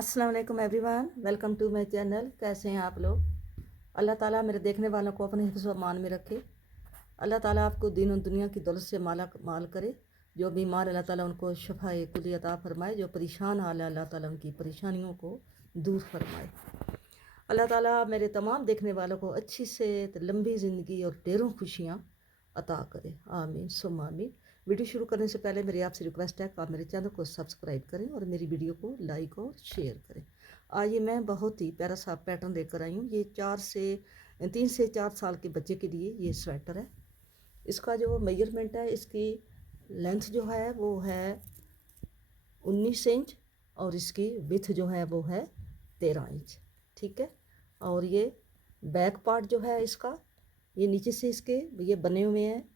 अस्सलाम वालेकुम everyone, welcome to my channel. कैसे हैं आप लोग? अल्लाह ताला मेरे देखने वालों को अपने हिफ्ज़ व अमान में रखे। अल्लाह ताला आपको दीन और दुनिया की दौलत से माला माल करे। जो बीमार अल्लाह ताला उनको शफ़ाए कुली अता फरमाए। जो परेशान हाल है अल्लाह ताला उनकी परेशानियों को दूर फरमाए। अल्लाह ताला मेरे तमाम देखने वालों को अच्छी सेहत, लंबी ज़िंदगी और ढेरों खुशियाँ अता करे। आमीन सुम्मा आमीन। वीडियो शुरू करने से पहले मेरी आपसे रिक्वेस्ट है कि आप मेरे चैनल को सब्सक्राइब करें और मेरी वीडियो को लाइक और शेयर करें। आज ये मैं बहुत ही प्यारा सा पैटर्न लेकर आई हूँ। ये 3 से 4 साल के बच्चे के लिए ये स्वेटर है। इसका जो मेजरमेंट है, इसकी लेंथ जो है वो है 19 इंच और इसकी विथ जो है वो है 13 इंच। ठीक है। और ये बैक पार्ट जो है इसका, ये नीचे से इसके ये बने हुए हैं,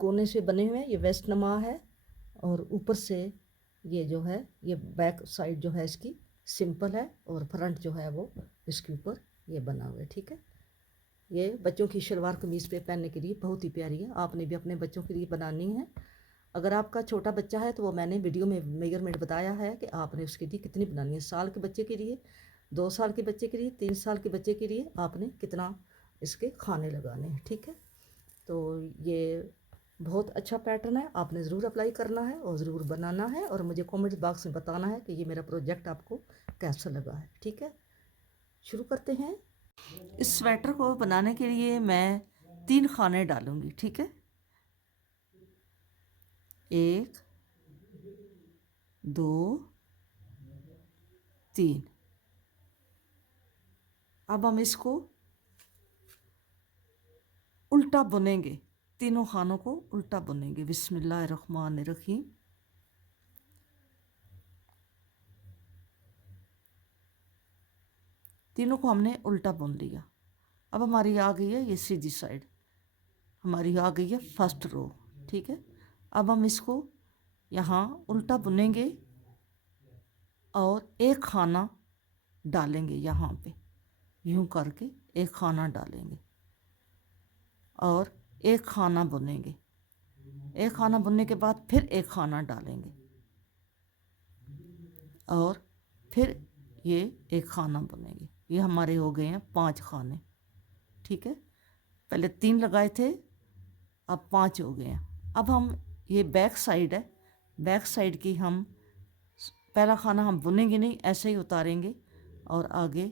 कोने से बने हुए हैं। ये वेस्ट नमा है और ऊपर से ये जो है ये बैक साइड जो है इसकी सिंपल है और फ्रंट जो है वो इसके ऊपर ये बना हुआ है। ठीक है। ये बच्चों की शलवार कमीज़ पे पहनने के लिए बहुत ही प्यारी है। आपने भी अपने बच्चों के लिए बनानी है। अगर आपका छोटा बच्चा है तो वो मैंने वीडियो में मेजरमेंट बताया है कि आपने उसके लिए कितनी बनानी है। साल के बच्चे के लिए, 2 साल के बच्चे के लिए, 3 साल के बच्चे के लिए आपने कितना इसके खाने लगाने हैं। ठीक है। तो ये बहुत अच्छा पैटर्न है, आपने ज़रूर अप्लाई करना है और ज़रूर बनाना है और मुझे कमेंट बॉक्स में बताना है कि ये मेरा प्रोजेक्ट आपको कैसा लगा है। ठीक है, शुरू करते हैं। इस स्वेटर को बनाने के लिए मैं 3 खाने डालूंगी। ठीक है, 1 2 3। अब हम इसको उल्टा बुनेंगे, तीनों खानों को उल्टा बुनेंगे। बिस्मिल्लाहिर्रहमानिर्रहीम। तीनों को हमने उल्टा बुन लिया। अब हमारी आ गई है ये सीधी साइड, हमारी आ गई है फर्स्ट रो। ठीक है। अब हम इसको यहाँ उल्टा बुनेंगे और एक खाना डालेंगे यहाँ पे, यूं करके एक खाना डालेंगे और एक खाना बुनेंगे। एक खाना बुनने के बाद फिर एक खाना डालेंगे और फिर ये एक खाना बुनेंगे। ये हमारे हो गए हैं 5 खाने। ठीक है, पहले 3 लगाए थे, अब 5 हो गए हैं। अब हम ये बैक साइड है, बैक साइड की हम पहला खाना हम बुनेंगे नहीं, ऐसे ही उतारेंगे और आगे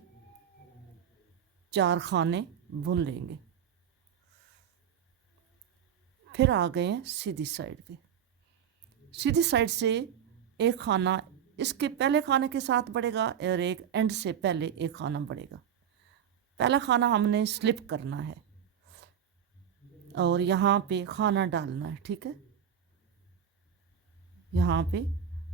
4 खाने बुन लेंगे। फिर आ गए हैं सीधी साइड पे। सीधी साइड से एक खाना इसके पहले खाने के साथ बढ़ेगा और एक एंड से पहले एक खाना बढ़ेगा। पहला खाना हमने स्लिप करना है और यहाँ पे खाना डालना है। ठीक है, यहाँ पे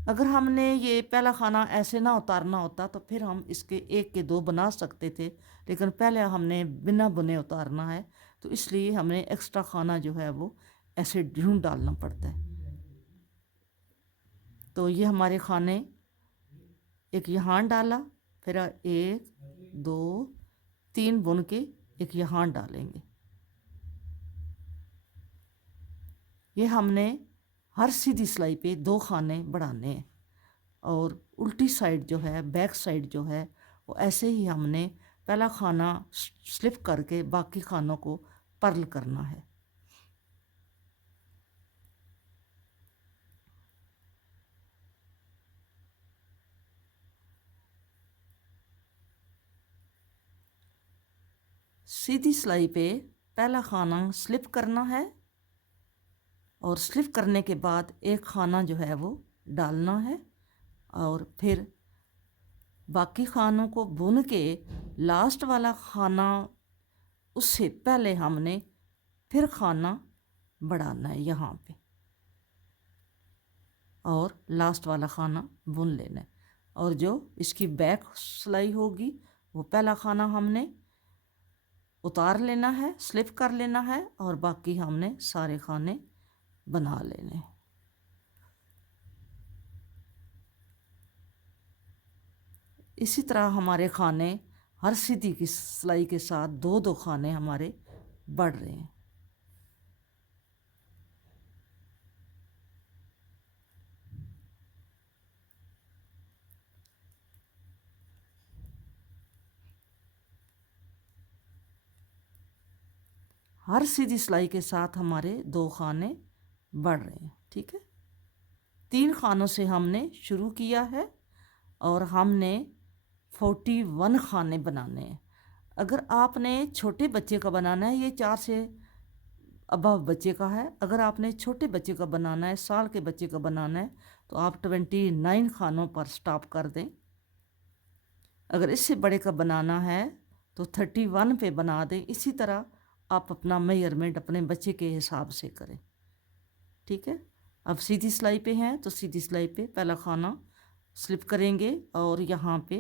अगर हमने ये पहला खाना ऐसे ना उतारना होता तो फिर हम इसके 1 के 2 बना सकते थे, लेकिन पहले हमने बिना बुने उतारना है तो इसलिए हमें एक्स्ट्रा खाना जो है वो ऐसे ढूंढ डालना पड़ता है। तो ये हमारे खाने एक यहाँ डाला, फिर 1 2 3 बुन के एक यहाँ डालेंगे। ये हमने हर सीधी सिलाई पे 2 खाने बढ़ाने हैं और उल्टी साइड जो है, बैक साइड जो है वो ऐसे ही हमने पहला खाना स्लिप करके बाकी खानों को पर्ल करना है। सीधी सिलाई पे पहला खाना स्लिप करना है और स्लिप करने के बाद एक खाना जो है वो डालना है और फिर बाकी खानों को बुन के लास्ट वाला खाना उससे पहले हमने फिर खाना बढ़ाना है यहाँ पे और लास्ट वाला खाना बुन लेना है। और जो इसकी बैक सिलाई होगी वो पहला खाना हमने उतार लेना है, स्लिप कर लेना है और बाकी हमने सारे खाने बना लेने। इसी तरह हमारे खाने हर सीधी की सिलाई के साथ 2-2 खाने हमारे बढ़ रहे हैं। हर सीधी सिलाई के साथ हमारे 2 खाने बढ़ रहे हैं। ठीक है, 3 खानों से हमने शुरू किया है और हमने 41 खाने बनाने हैं। अगर आपने छोटे बच्चे का बनाना है, ये 4 से अबव बच्चे का है, अगर आपने छोटे बच्चे का बनाना है, साल के बच्चे का बनाना है, तो आप 29 खानों पर स्टॉप कर दें। अगर इससे बड़े का बनाना है तो 31 पे बना दें। इसी तरह आप अपना मेजरमेंट अपने बच्चे के हिसाब से करें। ठीक है, अब सीधी सिलाई पे हैं तो सीधी सिलाई पे पहला खाना स्लिप करेंगे और यहाँ पे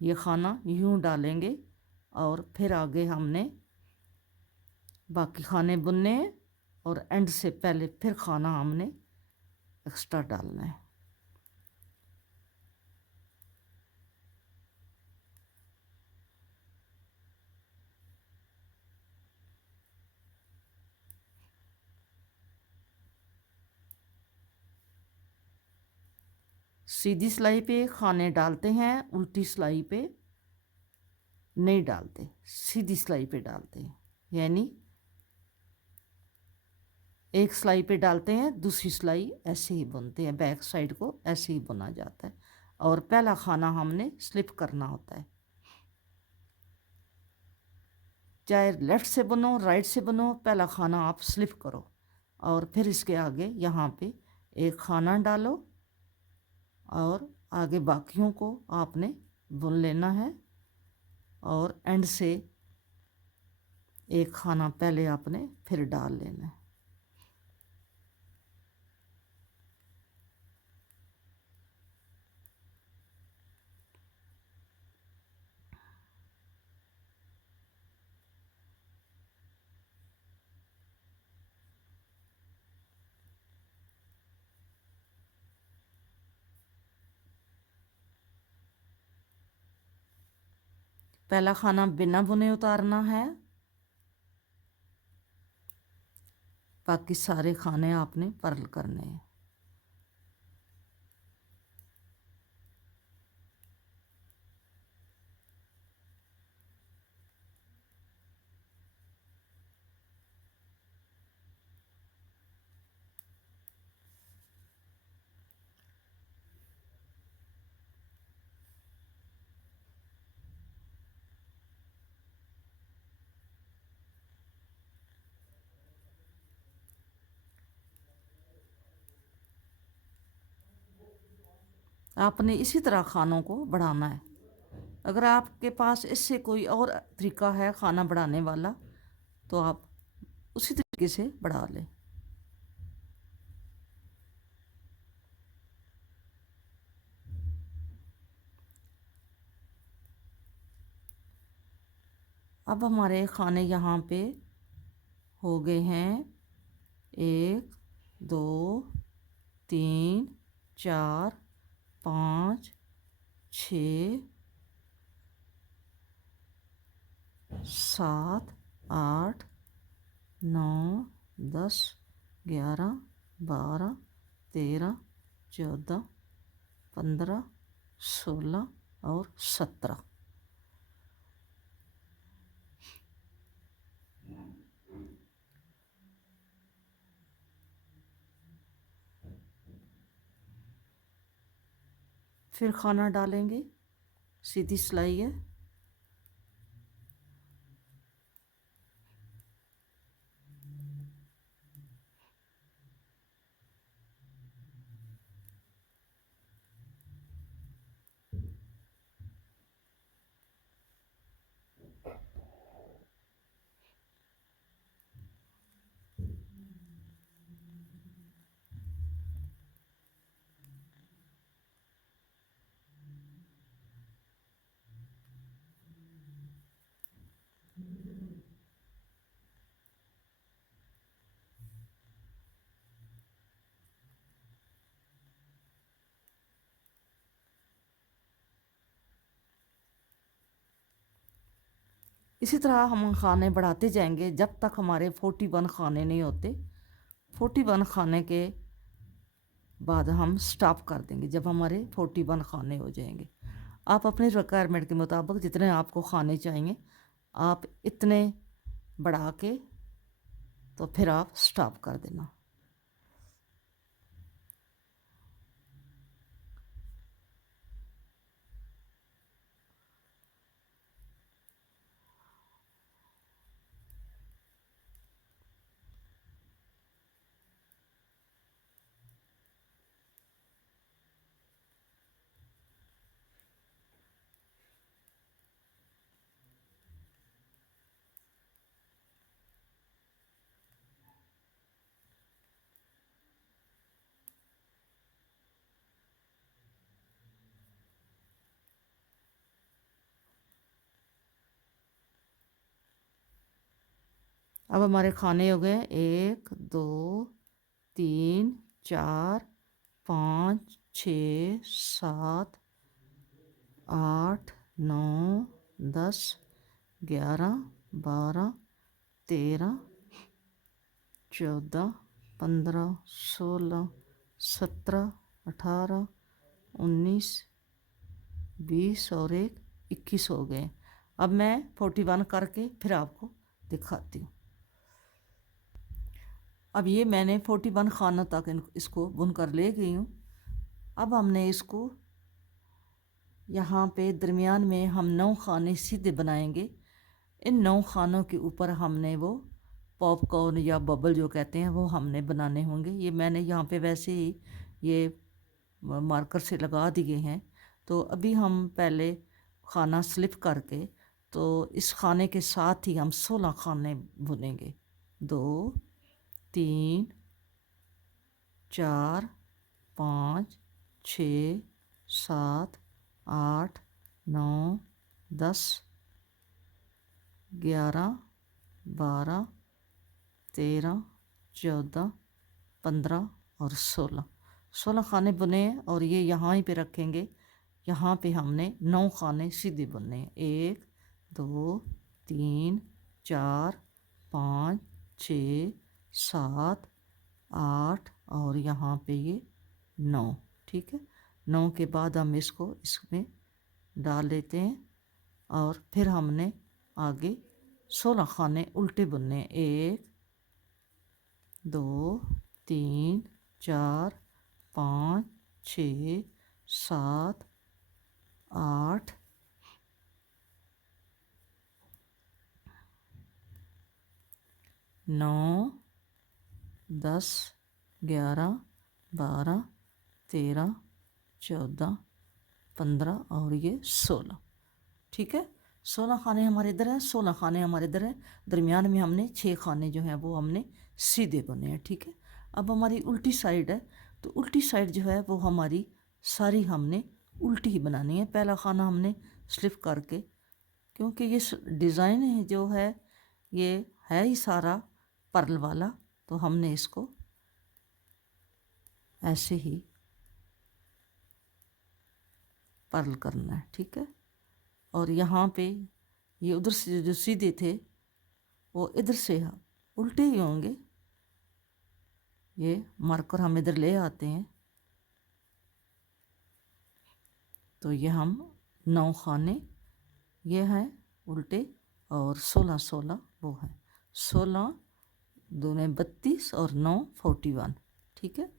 ये खाना यूँ डालेंगे और फिर आगे हमने बाकी खाने बुनने हैं और एंड से पहले फिर खाना हमने एक्स्ट्रा डालना है। सीधी सिलाई पे खाने डालते हैं, उल्टी सिलाई पे नहीं डालते, सीधी सिलाई पे डालते हैं। यानी एक सिलाई पे डालते हैं, दूसरी सिलाई ऐसे ही बुनते हैं, बैक साइड को ऐसे ही बुना जाता है और पहला खाना हमने स्लिप करना होता है। चाहे लेफ़्ट से बुनो राइट से बुनो, पहला खाना आप स्लिप करो और फिर इसके आगे यहाँ पे एक खाना डालो और आगे बाकियों को आपने बुन लेना है और एंड से एक खाना पहले आपने फिर डाल लेना है। पहला खाना बिना बुने उतारना है, बाकी सारे खाने आपने पर्ल करने हैं। आपने इसी तरह खानों को बढ़ाना है। अगर आपके पास इससे कोई और तरीका है खाना बढ़ाने वाला तो आप उसी तरीके से बढ़ा लें। अब हमारे खाने यहाँ पे हो गए हैं 1 2 3 4 5 6 7 8 9 10 11 12 13 14 15 16 और 17। फिर खाना डालेंगे, सीधी सिलाई है। इसी तरह हम खाने बढ़ाते जाएंगे जब तक हमारे 41 खाने नहीं होते। 41 खाने के बाद हम स्टॉप कर देंगे जब हमारे 41 खाने हो जाएंगे। आप अपने रिक्वायरमेंट के मुताबिक जितने आपको खाने चाहिए आप इतने बढ़ा के तो फिर आप स्टॉप कर देना। अब हमारे खाने हो गए 1 2 3 4 5 6 7 8 9 10 11 12 13 14 15 16 17 18 19 20 और 21 हो गए। अब मैं 41 करके फिर आपको दिखाती हूँ। अब ये मैंने 41 खानों तक इसको बुन कर ले गई हूँ। अब हमने इसको यहाँ पे दरमियान में हम 9 खाने सीधे बनाएंगे। इन 9 खानों के ऊपर हमने वो पॉपकॉर्न या बबल जो कहते हैं वो हमने बनाने होंगे। ये मैंने यहाँ पे वैसे ही ये मार्कर से लगा दिए हैं। तो अभी हम पहले खाना स्लिप करके तो इस खाने के साथ ही हम 16 खाने बुनेंगे। 2 3 4 5 6 7 8 9 10 11 12 13 14 15 और 16 खाने बुने हैं और ये यहाँ ही पे रखेंगे। यहाँ पे हमने 9 खाने सीधे बुनने हैं। 1 2 3 4 5 6 7 8 और यहाँ पे ये 9। ठीक है, 9 के बाद हम इसको इसमें डाल लेते हैं और फिर हमने आगे 16 खाने उल्टे बुनने। 1 2 3 4 5 6 7 8 9 10 11 12 13 14 15 और ये 16। ठीक है, 16 खाने हमारे इधर हैं, 16 खाने हमारे इधर हैं। दरमियान में हमने 6 खाने जो हैं वो हमने सीधे बुने हैं। ठीक है, अब हमारी उल्टी साइड है तो उल्टी साइड जो है वो हमारी सारी हमने उल्टी ही बनानी है। पहला खाना हमने स्लिप करके, क्योंकि ये डिज़ाइन है जो है ये है ही सारा पर्ल वाला, तो हमने इसको ऐसे ही पर्ल करना है। ठीक है, और यहाँ पे ये उधर से जो सीधे थे वो इधर से उल्टे ही होंगे। ये मार्कर हम इधर ले आते हैं तो ये हम 9 खाने ये हैं उल्टे और 16 16 वो हैं। 16 दूने 32 और 9 41। ठीक है,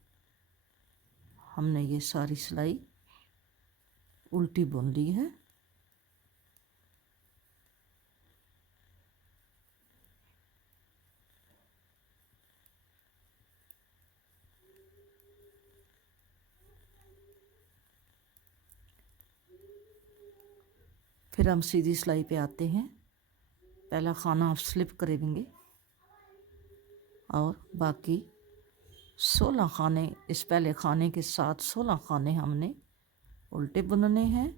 हमने ये सारी सिलाई उल्टी बुन ली है। फिर हम सीधी सिलाई पे आते हैं। पहला खाना आप स्लिप करेंगे और बाकी 16 खाने इस पहले खाने के साथ 16 खाने हमने उल्टे बुनने हैं।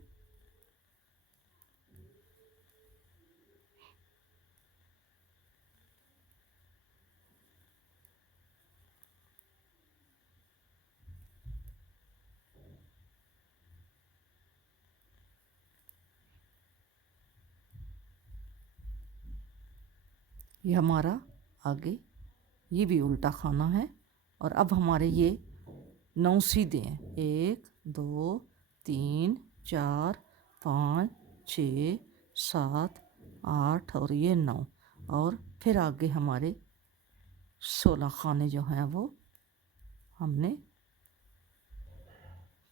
ये हमारा आगे ये भी उल्टा खाना है और अब हमारे ये 9 सीधे हैं। 1 2 3 4 5 6 7 8 और ये 9 और फिर आगे हमारे 16 खाने जो हैं वो हमने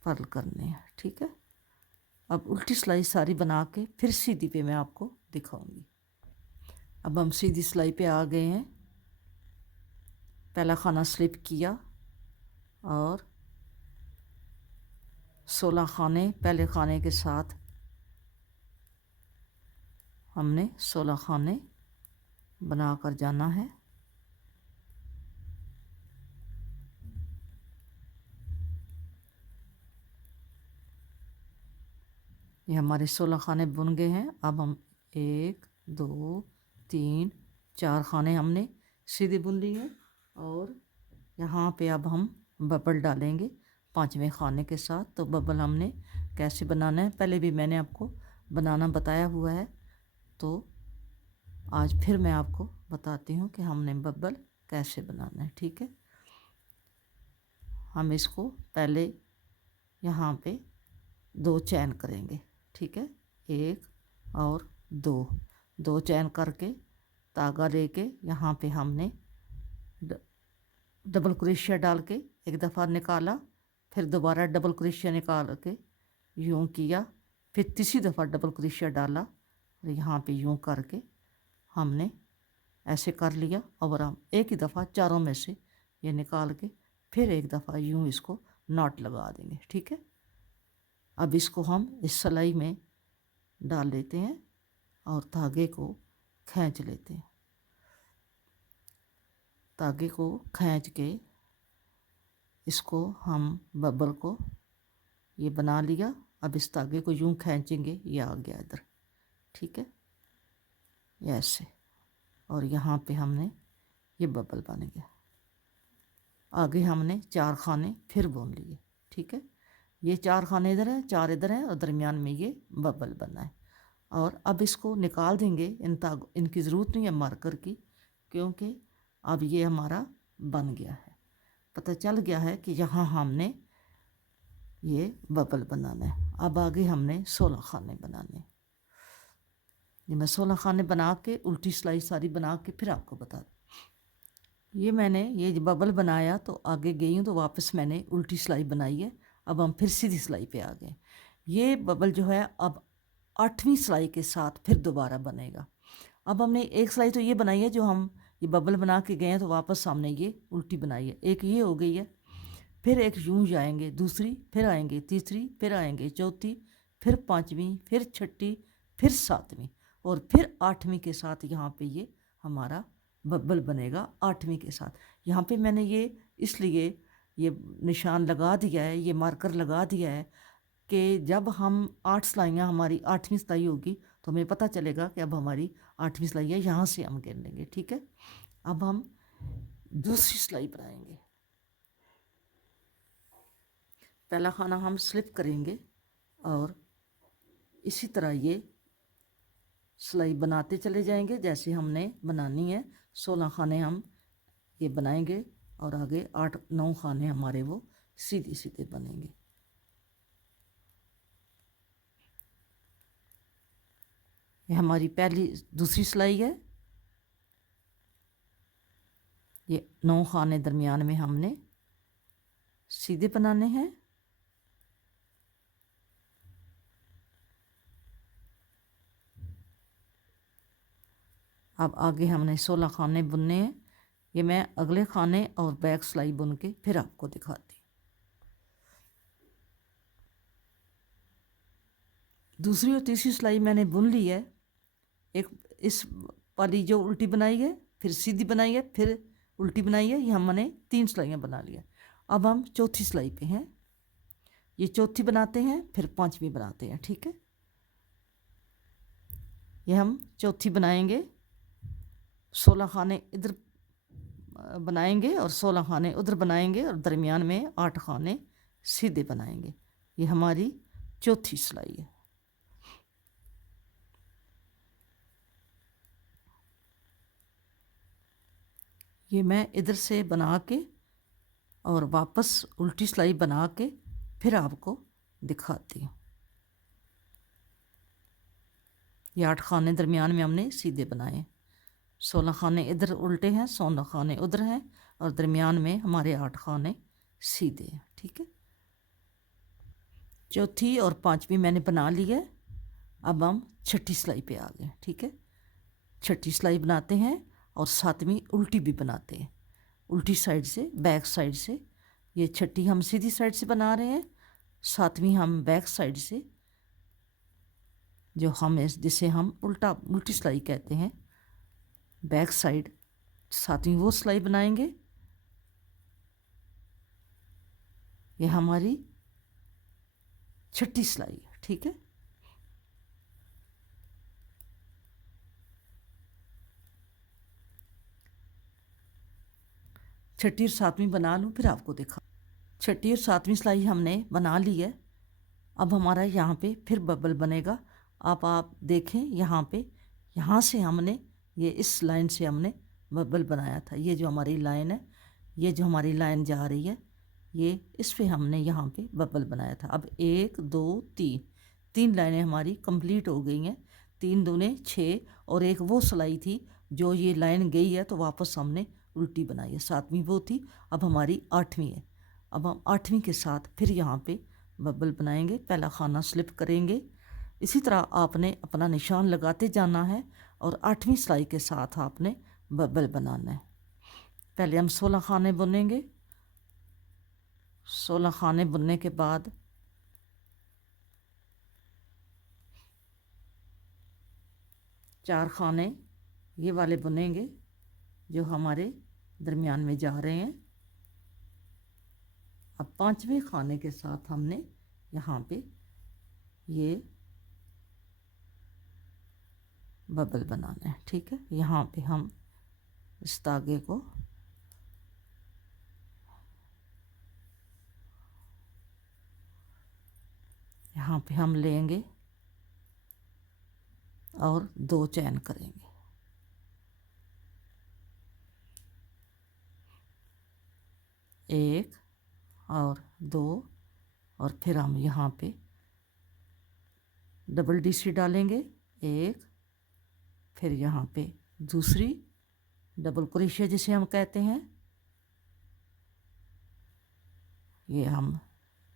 पर्ल करने हैं। ठीक है, अब उल्टी सिलाई सारी बना के फिर सीधी पे मैं आपको दिखाऊंगी। अब हम सीधी सिलाई पे आ गए हैं। पहला खाना स्लिप किया और 16 खाने पहले खाने के साथ हमने 16 खाने बनाकर जाना है। ये हमारे 16 खाने बुन गए हैं। अब हम 1 2 3 4 खाने हमने सीधे बुन लिए और यहाँ पे अब हम बबल डालेंगे 5वें खाने के साथ। तो बबल हमने कैसे बनाना है पहले भी मैंने आपको बनाना बताया हुआ है, तो आज फिर मैं आपको बताती हूँ कि हमने बबल कैसे बनाना है। ठीक है, हम इसको पहले यहाँ पे 2 चैन करेंगे। ठीक है, 1 और 2 चैन करके धागा लेके यहाँ पे हमने डबल क्रोशिया डाल के एक दफ़ा निकाला, फिर दोबारा डबल क्रोशिया निकाल के यूँ किया, फिर तीसरी दफ़ा डबल क्रोशिया डाला और यहाँ पे यूँ करके हमने ऐसे कर लिया। और हम एक ही दफ़ा चारों में से ये निकाल के फिर एक दफ़ा यूँ इसको नॉट लगा देंगे। ठीक है, अब इसको हम इस सिलाई में डाल लेते हैं और धागे को खींच लेते हैं। धागे को खींच के इसको हम बबल को ये बना लिया। अब इस धागे को यूँ खींचेंगे, ये आ गया इधर। ठीक है, ऐसे, और यहाँ पे हमने ये बबल बन गया। आगे हमने 4 खाने फिर बुन लिए। ठीक है, ये 4 खाने इधर हैं, 4 इधर हैं और दरमियान में ये बबल बना है। और अब इसको निकाल देंगे। इनकी ज़रूरत नहीं है मार्कर की, क्योंकि अब ये हमारा बन गया है। पता चल गया है कि यहाँ हमने ये बबल बनाना है। अब आगे हमने 16 खाने बनाने। ये मैं 16 खाने बना के उल्टी सिलाई सारी बना के फिर आपको बता दूँ। ये मैंने ये बबल बनाया तो आगे गई हूँ तो वापस मैंने उल्टी सिलाई बनाई है। अब हम फिर सीधी सिलाई पे आ गए। ये बबल जो है अब 8वीं सिलाई के साथ फिर दोबारा बनेगा। अब हमने एक सिलाई तो ये बनाई है, जो हम ये बबल बना के गए हैं तो वापस सामने ये उल्टी बनाई है। एक ये हो गई है, फिर एक यूँ जाएंगे, दूसरी, फिर आएंगे तीसरी, फिर आएंगे चौथी, फिर 5वीं, फिर 6ठी, फिर 7वीं और फिर 8वीं के साथ यहाँ पे ये हमारा बबल बनेगा 8वीं के साथ। यहाँ पे मैंने ये इसलिए ये निशान लगा दिया है, ये मार्कर लगा दिया है कि जब हम 8 सिलाइयाँ हमारी 8वीं सिलाई होगी तो हमें पता चलेगा कि अब हमारी 8वीं सिलाई है, यहाँ से हम गिन लेंगे। ठीक है, अब हम दूसरी सिलाई बनाएंगे। पहला खाना हम स्लिप करेंगे और इसी तरह ये सिलाई बनाते चले जाएंगे जैसे हमने बनानी है। 16 खाने हम ये बनाएंगे और आगे 8-9 खाने हमारे वो सीधे सीधे बनेंगे। ये हमारी दूसरी सिलाई है। ये 9 खाने दरमियान में हमने सीधे बनाने हैं। अब आगे हमने 16 खाने बुनने हैं। ये मैं अगले खाने और बैक सिलाई बुन के फिर आपको दिखाती हूँ। दूसरी और तीसरी सिलाई मैंने बुन ली है। एक इस वाली जो उल्टी बनाई है, फिर सीधी बनाई है, फिर उल्टी बनाई है, ये हमने 3 सिलाइयाँ बना लिया। अब हम चौथी सिलाई पे हैं। ये चौथी बनाते हैं, फिर 5वीं बनाते हैं। ठीक है, ये हम चौथी बनाएंगे। 16 खाने इधर बनाएंगे और 16 खाने उधर बनाएंगे और दरमियान में 8 खाने सीधे बनाएंगे। ये हमारी चौथी सिलाई है। ये मैं इधर से बना के और वापस उल्टी सिलाई बना के फिर आपको दिखाती हूँ। ये 8 खाने दरमियान में हमने सीधे बनाए। 16 खाने इधर उल्टे हैं, 16 खाने उधर हैं और दरमियान में हमारे 8 खाने सीधे हैं। ठीक है, चौथी और पांचवी मैंने बना ली है। अब हम छठी सिलाई पे आ गए। ठीक है, छठी सिलाई बनाते हैं और सातवीं उल्टी भी बनाते हैं, उल्टी साइड से, बैक साइड से। ये छठी हम सीधी साइड से बना रहे हैं, सातवीं हम बैक साइड से, जो हम जिसे हम उल्टी सिलाई कहते हैं, बैक साइड। सातवीं वो सिलाई बनाएंगे। ये हमारी छठी सिलाई है। ठीक है, छठी और सातवीं बना लूँ फिर आपको दिखा। छठी और सातवीं सिलाई हमने बना ली है। अब हमारा यहाँ पे फिर बबल बनेगा। आप देखें यहाँ पे, यहाँ से हमने ये इस लाइन से हमने बबल बनाया था। ये जो हमारी लाइन है, ये जो हमारी लाइन जा रही है, ये इस पे हमने यहाँ पे बबल बनाया था। अब 1 2 3 तीन लाइनें हमारी कंप्लीट हो गई हैं। 3 दूने 6 और एक वो सिलाई थी जो ये लाइन गई है तो वापस हमने उल्टी बनाई है। सातवीं वो थी, अब हमारी आठवीं है। अब हम आठवीं के साथ फिर यहाँ पे बबल बनाएंगे, पहला खाना स्लिप करेंगे। इसी तरह आपने अपना निशान लगाते जाना है और आठवीं सिलाई के साथ आपने बबल बनाना है। पहले हम 16 खाने बुनेंगे। 16 खाने बुनने के बाद चार खाने ये वाले बुनेंगे जो हमारे दरमियान में जा रहे हैं। अब पांचवें खाने के साथ हमने यहाँ पे ये बबल बनाना है। ठीक है, यहाँ पे हम इस धागे को यहाँ पे हम लेंगे और 2 चैन करेंगे। एक और 2 और फिर हम यहाँ पे डबल डीसी डालेंगे, एक, फिर यहाँ पे दूसरी डबल क्रोशिया जिसे हम कहते हैं, ये हम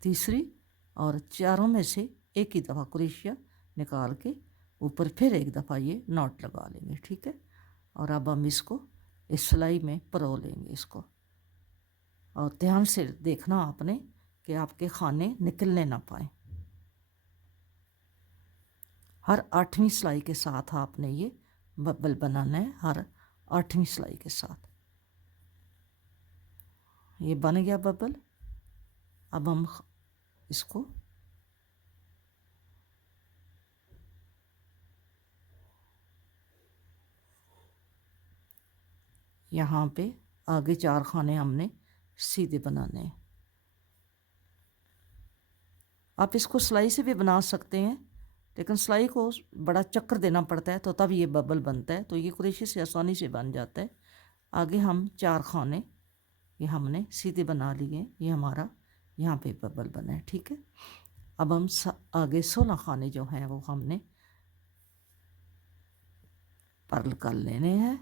तीसरी, और चारों में से एक ही दफ़ा क्रोशिया निकाल के ऊपर फिर एक दफ़ा ये नॉट लगा लेंगे। ठीक है, और अब हम इसको इस सिलाई में परो लेंगे इसको। और ध्यान से देखना आपने कि आपके खाने निकलने ना पाए। हर आठवीं सिलाई के साथ आपने ये बबल बनाना है, हर आठवीं सिलाई के साथ। ये बन गया बबल। अब हम इसको यहाँ पे आगे 4 खाने हमने सीधे बनाने हैं। आप इसको सिलाई से भी बना सकते हैं, लेकिन सिलाई को बड़ा चक्कर देना पड़ता है तो तब ये बबल बनता है। तो ये क्रोशिया से आसानी से बन जाता है। आगे हम 4 खाने ये हमने सीधे बना लिए। ये हमारा यहाँ पे बबल बना है। ठीक है, अब हम आगे 16 खाने जो हैं वो हमने पर्ल कर लेने हैं।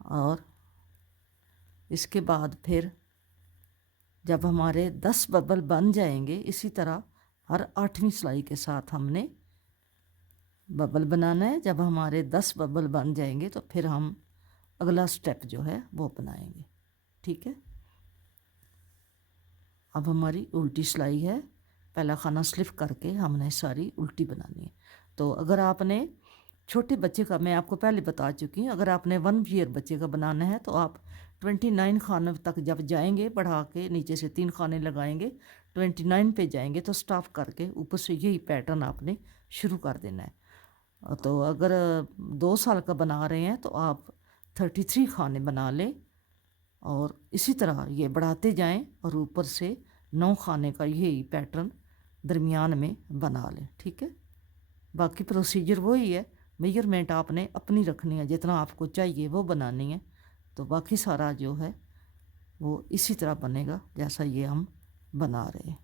और इसके बाद फिर जब हमारे 10 बबल बन जाएंगे, इसी तरह हर आठवीं सिलाई के साथ हमने बबल बनाना है। जब हमारे 10 बबल बन जाएंगे तो फिर हम अगला स्टेप जो है वो बनाएंगे। ठीक है, अब हमारी उल्टी सिलाई है। पहला खाना स्लिप करके हमने सारी उल्टी बनानी है। तो अगर आपने छोटे बच्चे का, मैं आपको पहले बता चुकी हूँ, अगर आपने 1 ईयर बच्चे का बनाना है तो आप 29 खाने तक जब जाएंगे, बढ़ा के नीचे से 3 खाने लगाएंगे, 29 पे जाएंगे तो स्टॉप करके ऊपर से यही पैटर्न आपने शुरू कर देना है। तो अगर 2 साल का बना रहे हैं तो आप 33 खाने बना लें और इसी तरह ये बढ़ाते जाएं और ऊपर से 9 खाने का यही पैटर्न दरमियान में बना लें। ठीक है, बाकी प्रोसीजर वही है। मेजरमेंट आपने अपनी रखनी है, जितना आपको चाहिए वो बनानी है। तो बाकी सारा जो है वो इसी तरह बनेगा जैसा ये हम बना रहे हैं।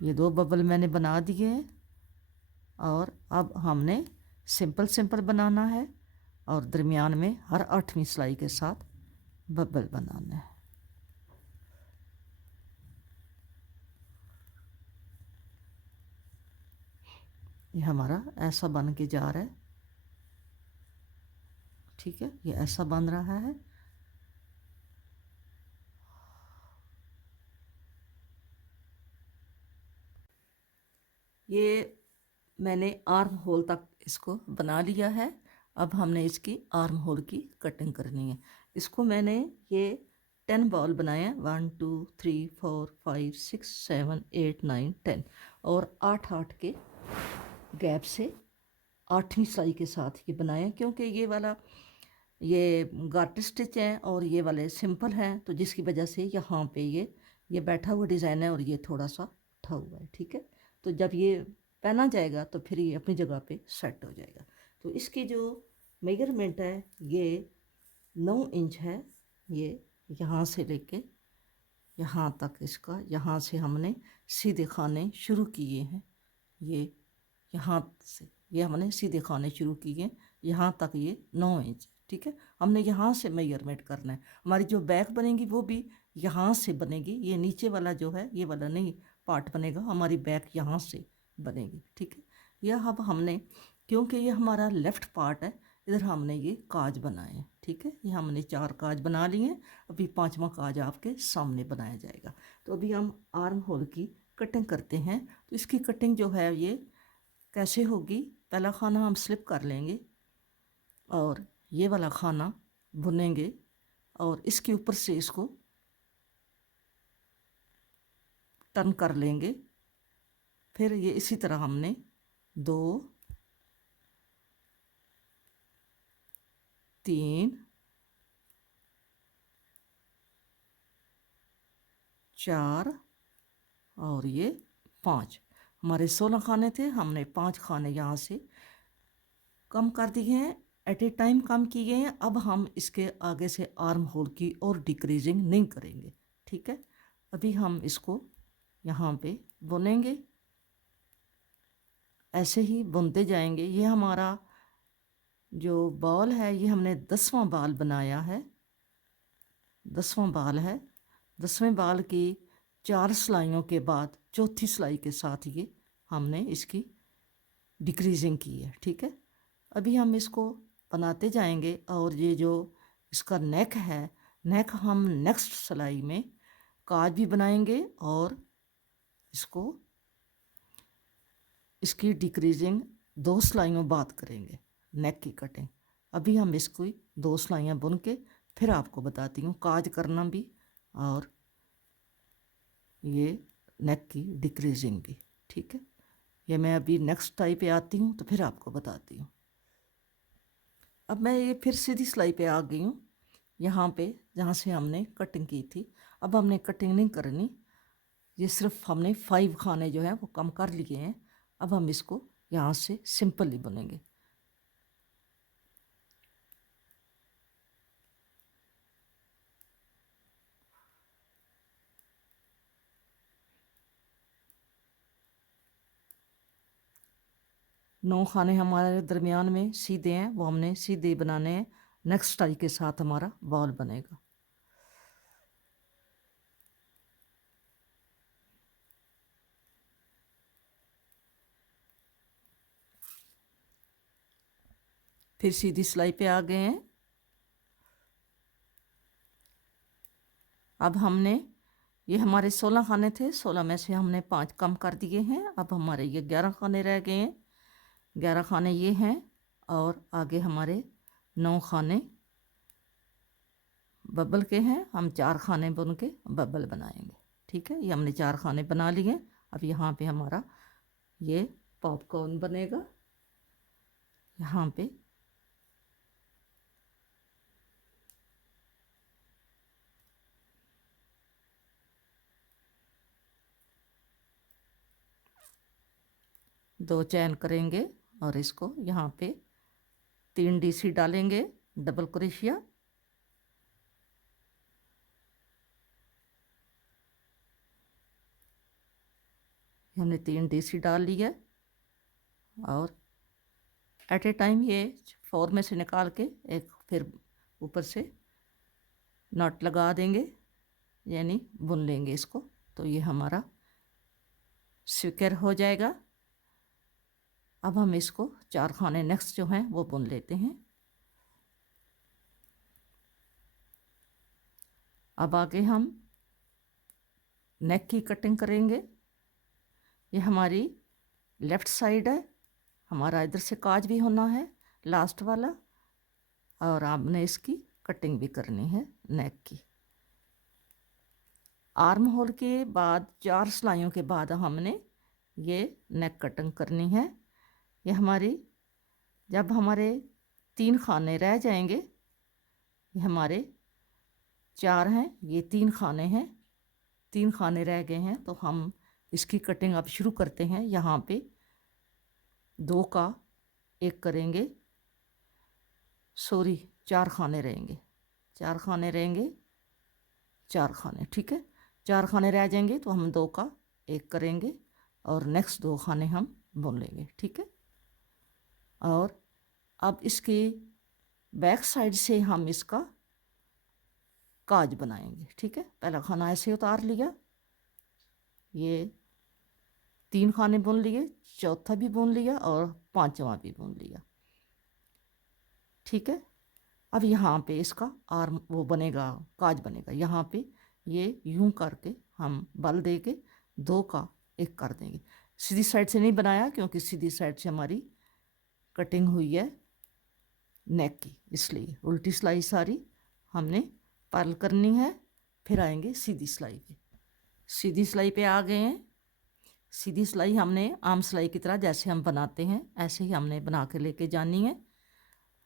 ये 2 बबल मैंने बना दिए हैं। और अब हमने सिंपल सिंपल बनाना है और दरमियान में हर 8वीं सिलाई के साथ बबल बनाना है। ये हमारा ऐसा बन के जा रहा है, ठीक है, ये ऐसा बन रहा है। ये मैंने आर्म होल तक इसको बना लिया है। अब हमने इसकी आर्म होल की कटिंग करनी है। इसको मैंने ये 10 बॉल बनाए हैं, 1 2 3 4 5 6 7 8 9 10 और 8 के गैप से 8वीं सिलाई के साथ ये बनाए हैं, क्योंकि ये वाला ये गार्टर स्टिच है और ये वाले सिंपल हैं, तो जिसकी वजह से यहाँ पे ये बैठा हुआ डिज़ाइन है और ये थोड़ा सा उठा हुआ है, ठीक है। तो जब ये पहना जाएगा तो फिर ये अपनी जगह पे सेट हो जाएगा। तो इसकी जो मेजरमेंट है ये 9 इंच है। ये यहाँ से लेके यहाँ तक, इसका यहाँ से हमने सीधे खाने शुरू किए हैं। ये यहाँ से ये हमने सीधे खाने शुरू किए हैं, यहाँ तक ये 9 इंच, ठीक है। हमने यहाँ से मेजरमेंट करना है। हमारी जो बैक बनेगी वो भी यहाँ से बनेगी, ये नीचे वाला जो है ये वाला नहीं पार्ट बनेगा, हमारी बैक यहाँ से बनेगी, ठीक है। यह अब हमने, क्योंकि ये हमारा लेफ़्ट पार्ट है, इधर हमने ये काज बनाए हैं, ठीक है। ये हमने 4 काज बना लिए हैं। अभी 5वां काज आपके सामने बनाया जाएगा। तो अभी हम आर्म होल की कटिंग करते हैं। तो इसकी कटिंग जो है ये कैसे होगी, पहला खाना हम स्लिप कर लेंगे और ये वाला खाना बुनेंगे और इसके ऊपर से इसको टर्न कर लेंगे। फिर ये इसी तरह हमने 2 3 4 और ये 5, हमारे 16 खाने थे, हमने 5 खाने यहाँ से कम कर दिए हैं, एट ए टाइम कम किए हैं। अब हम इसके आगे से आर्म होल की और डिक्रीजिंग नहीं करेंगे, ठीक है। अभी हम इसको यहाँ पे बुनेंगे, ऐसे ही बुनते जाएंगे। ये हमारा जो बॉल है ये हमने 10वां बाल बनाया है, 10वां बाल है। 10वें बाल की 4 सिलाइयों के बाद चौथी सिलाई के साथ ये हमने इसकी डिक्रीजिंग की है, ठीक है। अभी हम इसको बनाते जाएंगे और ये जो इसका नेक है, नेक हम नेक्स्ट सिलाई में काज भी बनाएंगे और इसको इसकी डिक्रीजिंग 2 सिलाइयों बाद करेंगे, नेक की कटिंग। अभी हम इसको 2 सिलाइयाँ बुन के फिर आपको बताती हूँ काज करना भी और ये नेक की डिक्रीजिंग भी, ठीक है। ये मैं अभी नेक्स्ट सिलाई पे आती हूँ तो फिर आपको बताती हूँ। अब मैं ये फिर सीधी सिलाई पे आ गई हूँ, यहाँ पे जहाँ से हमने कटिंग की थी। अब हमने कटिंग नहीं करनी, ये सिर्फ हमने 5 खाने जो हैं वो कम कर लिए हैं। अब हम इसको यहाँ से सिंपली बुनेंगे। नौ खाने हमारे दरमियान में सीधे हैं, वो हमने सीधे बनाने हैं। नेक्स्ट टाई के साथ हमारा बॉल बनेगा। फिर सीधी सिलाई पे आ गए हैं। अब हमने ये हमारे 16 खाने थे, 16 में से हमने 5 कम कर दिए हैं। अब हमारे ये 11 खाने रह गए हैं। 11 खाने ये हैं और आगे हमारे 9 खाने बबल के हैं। हम 4 खाने बुन के बबल बनाएंगे, ठीक है। ये हमने 4 खाने बना लिए। अब यहाँ पे हमारा ये पॉपकॉर्न बनेगा। यहाँ पे दो चैन करेंगे और इसको यहाँ पे 3 डीसी डालेंगे, डबल क्रोशिया। हमने 3 डीसी डाल लिया और एट ए टाइम ये 4 में से निकाल के एक फिर ऊपर से नॉट लगा देंगे, यानी बुन लेंगे इसको। तो ये हमारा सिक्योर हो जाएगा। अब हम इसको 4 खाने नेक्स्ट जो हैं वो बुन लेते हैं। अब आगे हम नेक की कटिंग करेंगे। ये हमारी लेफ़्ट साइड है, हमारा इधर से काज भी होना है लास्ट वाला, और आपने इसकी कटिंग भी करनी है नेक की। आर्म होल के बाद 4 सिलाइयों के बाद हमने ये नेक कटिंग करनी है। ये हमारी जब हमारे 3 खाने रह जाएंगे, ये हमारे 4 हैं, ये 3 खाने हैं, 3 खाने रह गए हैं, तो हम इसकी कटिंग अब शुरू करते हैं। यहाँ पे 2 का 1 करेंगे, सॉरी 4 खाने रहेंगे, 4 खाने रहेंगे, 4 खाने, ठीक है। 4 खाने रह जाएंगे तो हम 2 का 1 करेंगे और नेक्स्ट 2 खाने हम बुन लेंगे, ठीक है। और अब इसके बैक साइड से हम इसका काज बनाएंगे, ठीक है। पहला खाना ऐसे उतार लिया, ये 3 खाने बुन लिए, चौथा भी बुन लिया और 5वां भी बुन लिया, ठीक है। अब यहाँ पे इसका आर्म वो बनेगा, काज बनेगा। यहाँ पे ये यूं करके हम बल दे के 2 का 1 कर देंगे। सीधी साइड से नहीं बनाया क्योंकि सीधी साइड से हमारी कटिंग हुई है नेक की, इसलिए उल्टी सिलाई सारी हमने पर्ल करनी है। फिर आएंगे सीधी सिलाई पे। सीधी सिलाई पे आ गए हैं। सीधी सिलाई हमने आम सिलाई की तरह जैसे हम बनाते हैं ऐसे ही हमने बना के लेके जानी है।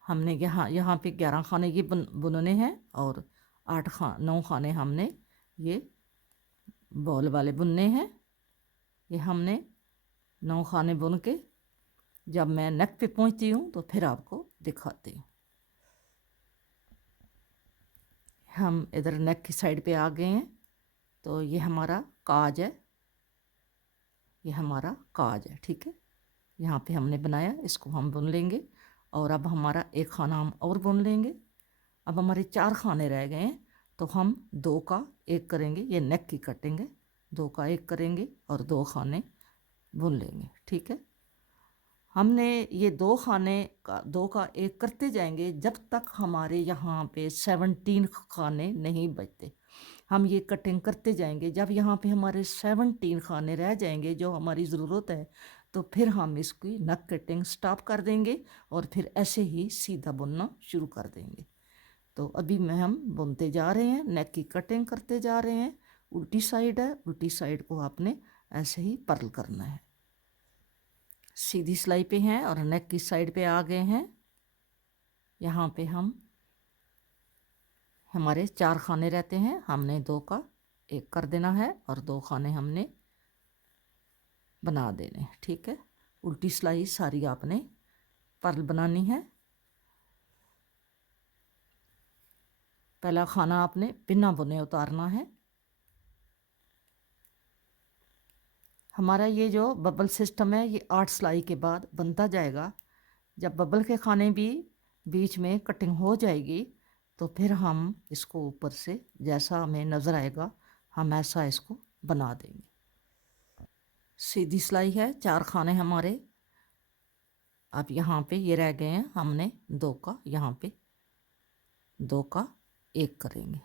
हमने यहाँ पे 11 खाने ये बुनने हैं और 9 खाने हमने ये बॉल वाले बुनने हैं। ये हमने 9 खाने बुन के जब मैं नेक पे पहुँचती हूँ तो फिर आपको दिखाती हूँ। हम इधर नेक की साइड पे आ गए हैं, तो ये हमारा काज है, ये हमारा काज है, ठीक है। यहाँ पे हमने बनाया, इसको हम बुन लेंगे और अब हमारा 1 खाना हम और बुन लेंगे। अब हमारे 4 खाने रह गए हैं, तो हम 2 का 1 करेंगे, ये नेक की कटिंग है, 2 का 1 करेंगे और 2 खाने बुन लेंगे, ठीक है। हमने ये 2 खाने का 2 का 1 करते जाएंगे जब तक हमारे यहाँ पे 17 खाने नहीं बचते। हम ये कटिंग करते जाएंगे, जब यहाँ पे हमारे 17 खाने रह जाएंगे जो हमारी ज़रूरत है, तो फिर हम इसकी नक कटिंग स्टॉप कर देंगे और फिर ऐसे ही सीधा बुनना शुरू कर देंगे। तो अभी में हम बुनते जा रहे हैं, नेक की कटिंग करते जा रहे हैं। उल्टी साइड है, उल्टी साइड को आपने ऐसे ही पर्ल करना है। सीधी सिलाई पे हैं और नेक की साइड पे आ गए हैं। यहाँ पे हमारे 4 खाने रहते हैं, हमने 2 का 1 कर देना है और 2 खाने हमने बना देने, ठीक है। उल्टी सिलाई सारी आपने पर्ल बनानी है। पहला खाना आपने बिना बुने उतारना है। हमारा ये जो बबल सिस्टम है ये 8 सिलाई के बाद बनता जाएगा। जब बबल के खाने भी बीच में कटिंग हो जाएगी तो फिर हम इसको ऊपर से जैसा हमें नज़र आएगा हम ऐसा इसको बना देंगे। सीधी सिलाई है, 4 खाने हमारे। अब यहाँ पे ये रह गए हैं, हमने 2 का यहाँ पे 2 का 1 करेंगे।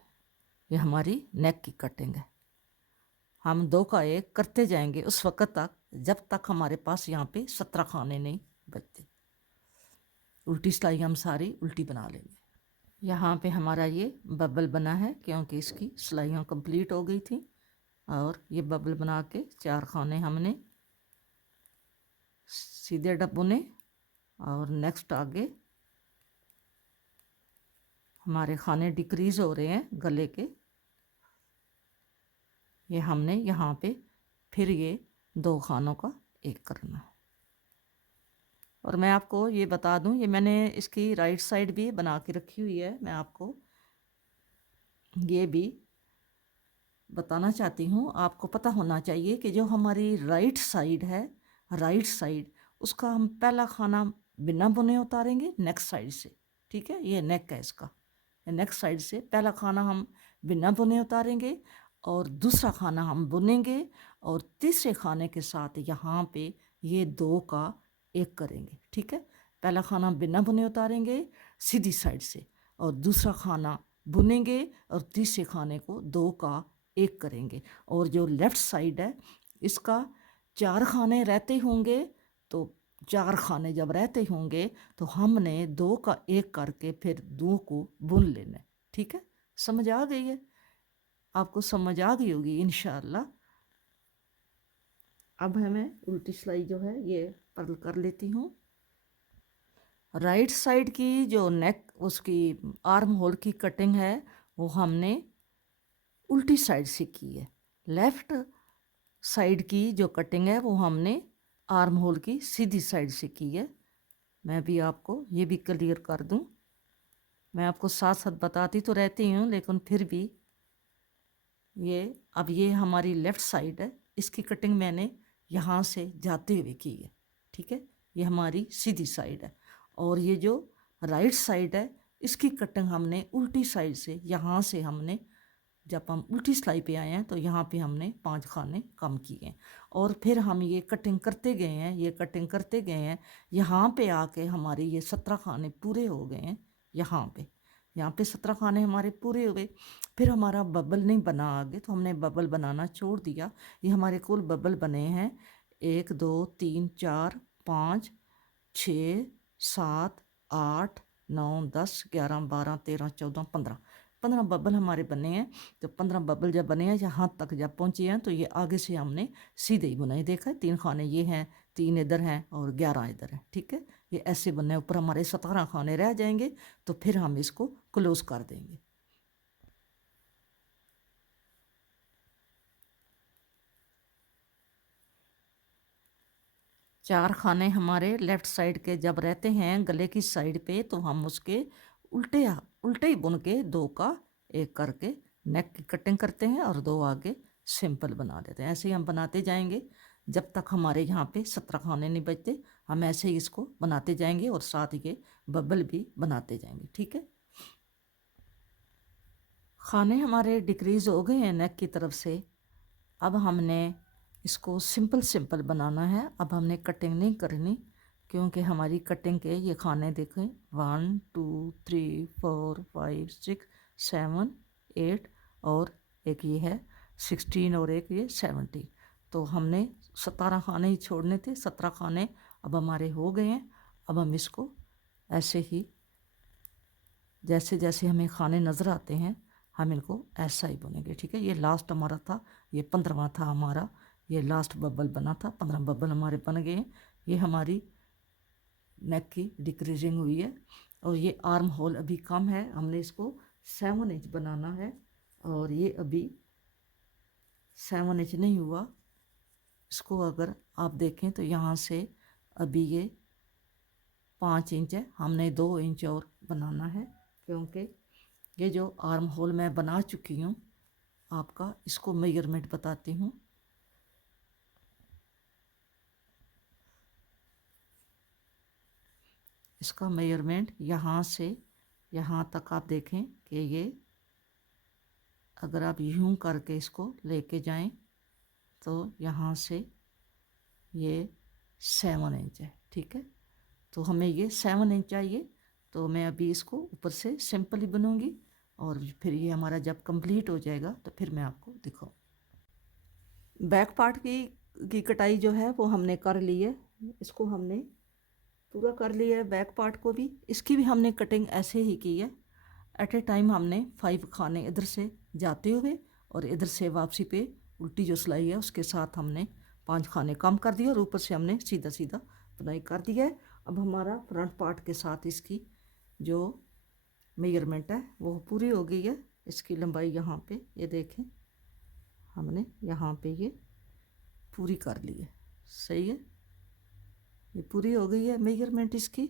ये हमारी नेक की कटिंग है। हम 2 का 1 करते जाएंगे उस वक़्त तक जब तक हमारे पास यहाँ पे 17 खाने नहीं बचते। उल्टी सिलाई हम सारी उल्टी बना लेंगे। यहाँ पे हमारा ये बबल बना है क्योंकि इसकी सिलाइयाँ कंप्लीट हो गई थी और ये बबल बना के 4 खाने हमने सीधे बुने और नेक्स्ट आगे हमारे खाने डिक्रीज़ हो रहे हैं गले के। ये हमने यहाँ पे फिर ये 2 खानों का 1 करना है। और मैं आपको ये बता दूं, ये मैंने इसकी राइट साइड भी बना के रखी हुई है। मैं आपको ये भी बताना चाहती हूँ, आपको पता होना चाहिए कि जो हमारी राइट साइड है, राइट साइड उसका हम पहला खाना बिना बुने उतारेंगे नेक साइड से, ठीक है। ये नेक है इसका, नेक साइड से पहला खाना हम बिना बुने उतारेंगे और दूसरा खाना हम बुनेंगे और तीसरे खाने के साथ यहाँ पे ये 2 का 1 करेंगे, ठीक है। पहला खाना बिना बुने उतारेंगे सीधी साइड से और दूसरा खाना बुनेंगे और तीसरे खाने को 2 का 1 करेंगे। और जो लेफ़्ट साइड है इसका 4 खाने रहते होंगे, तो 4 खाने जब रहते होंगे तो हमने 2 का 1 करके फिर 2 को बुन लेना है, ठीक है। समझ आ गई है? आपको समझ आ गई होगी इंशाअल्लाह। अब हमें उल्टी सिलाई जो है ये पर्ल कर लेती हूँ। राइट साइड की जो नेक उसकी आर्म होल की कटिंग है वो हमने उल्टी साइड से की है। लेफ़्ट साइड की जो कटिंग है वो हमने आर्म होल की सीधी साइड से की है। मैं भी आपको ये भी क्लियर कर दूं, मैं आपको साथ साथ बताती तो रहती हूँ लेकिन फिर भी ये हमारी लेफ़्ट साइड है, इसकी कटिंग मैंने यहाँ से जाते हुए की है, ठीक है। ये हमारी सीधी साइड है और ये जो राइट साइड है इसकी कटिंग हमने उल्टी साइड से, यहाँ से हमने जब हम उल्टी सिलाई पे आए हैं तो यहाँ पे हमने 5 खाने कम किए हैं और फिर हम ये कटिंग करते गए हैं, ये कटिंग करते गए हैं। यहाँ पे आके हमारे ये 17 खाने पूरे हो गए हैं। यहाँ पे 17 खाने हमारे पूरे हो गए। फिर हमारा बबल नहीं बना आगे तो हमने बबल बनाना छोड़ दिया। ये हमारे कुल बबल बने हैं 1 2 3 4 5 6 7 8 9 10 11 12 13 14 15 बबल हमारे बने हैं। तो 15 बबल जब बने हैं यहाँ तक जब पहुँचे हैं तो ये आगे से हमने सीधे ही बुनाई, देखा है 3 खाने ये हैं, 3 इधर हैं और 11 इधर हैं, ठीक है। ये ऐसे बनने ऊपर हमारे 17 खाने रह जाएंगे तो फिर हम इसको क्लोज कर देंगे। चार खाने हमारे लेफ़्ट साइड के जब रहते हैं गले की साइड पे तो हम उसके उल्टे उल्टे ही बुन के 2 का 1 करके नेक की कटिंग करते हैं और 2 आगे सिंपल बना देते हैं। ऐसे ही हम बनाते जाएंगे जब तक हमारे यहाँ पे 17 खाने नहीं बचते। हम ऐसे ही इसको बनाते जाएंगे और साथ ही के बबल भी बनाते जाएंगे, ठीक है। खाने हमारे डिक्रीज़ हो गए हैं नेक की तरफ से। अब हमने इसको सिंपल सिंपल बनाना है। अब हमने कटिंग नहीं करनी क्योंकि हमारी कटिंग के ये खाने देखें 1 2 3 4 5 6 7 8 और एक ये है 16 और एक ये 70। तो हमने 17 खाने ही छोड़ने थे, 17 खाने अब हमारे हो गए हैं। अब हम इसको ऐसे ही जैसे जैसे हमें खाने नज़र आते हैं हम इनको ऐसा ही बुनेंगे, ठीक है। ये लास्ट हमारा था, ये 15वां था हमारा, ये लास्ट बबल बना था। 15 बबल हमारे बन गए हैं। ये हमारी नेक की डिक्रीजिंग हुई है और ये आर्म होल अभी कम है, हमने इसको 7 इंच बनाना है और ये अभी 7 इंच नहीं हुआ। इसको अगर आप देखें तो यहाँ से अभी ये 5 इंच है, हमने 2 इंच और बनाना है क्योंकि ये जो आर्म होल मैं बना चुकी हूँ आपका इसको मेजरमेंट बताती हूँ। इसका मेजरमेंट यहाँ से यहाँ तक आप देखें कि ये अगर आप यूं करके इसको लेके जाएं तो यहाँ से ये 7 इंच है, ठीक है। तो हमें ये 7 इंच चाहिए तो मैं अभी इसको ऊपर से सिंपल ही बनूंगी और फिर ये हमारा जब कंप्लीट हो जाएगा तो फिर मैं आपको दिखाऊँ। बैक पार्ट की कटाई जो है वो हमने कर ली है, इसको हमने पूरा कर लिया है। बैक पार्ट को भी इसकी भी हमने कटिंग ऐसे ही की है। एट ए टाइम हमने 5 खाने इधर से जाते हुए और इधर से वापसी पे उल्टी जो सिलाई है उसके साथ हमने 5 खाने कम कर दिए और ऊपर से हमने सीधा सीधा बुनाई कर दी है। अब हमारा फ्रंट पार्ट के साथ इसकी जो मेजरमेंट है वो पूरी हो गई है। इसकी लंबाई यहाँ पे ये देखें हमने यहाँ पे ये पूरी कर ली है, सही है। ये पूरी हो गई है मेजरमेंट इसकी।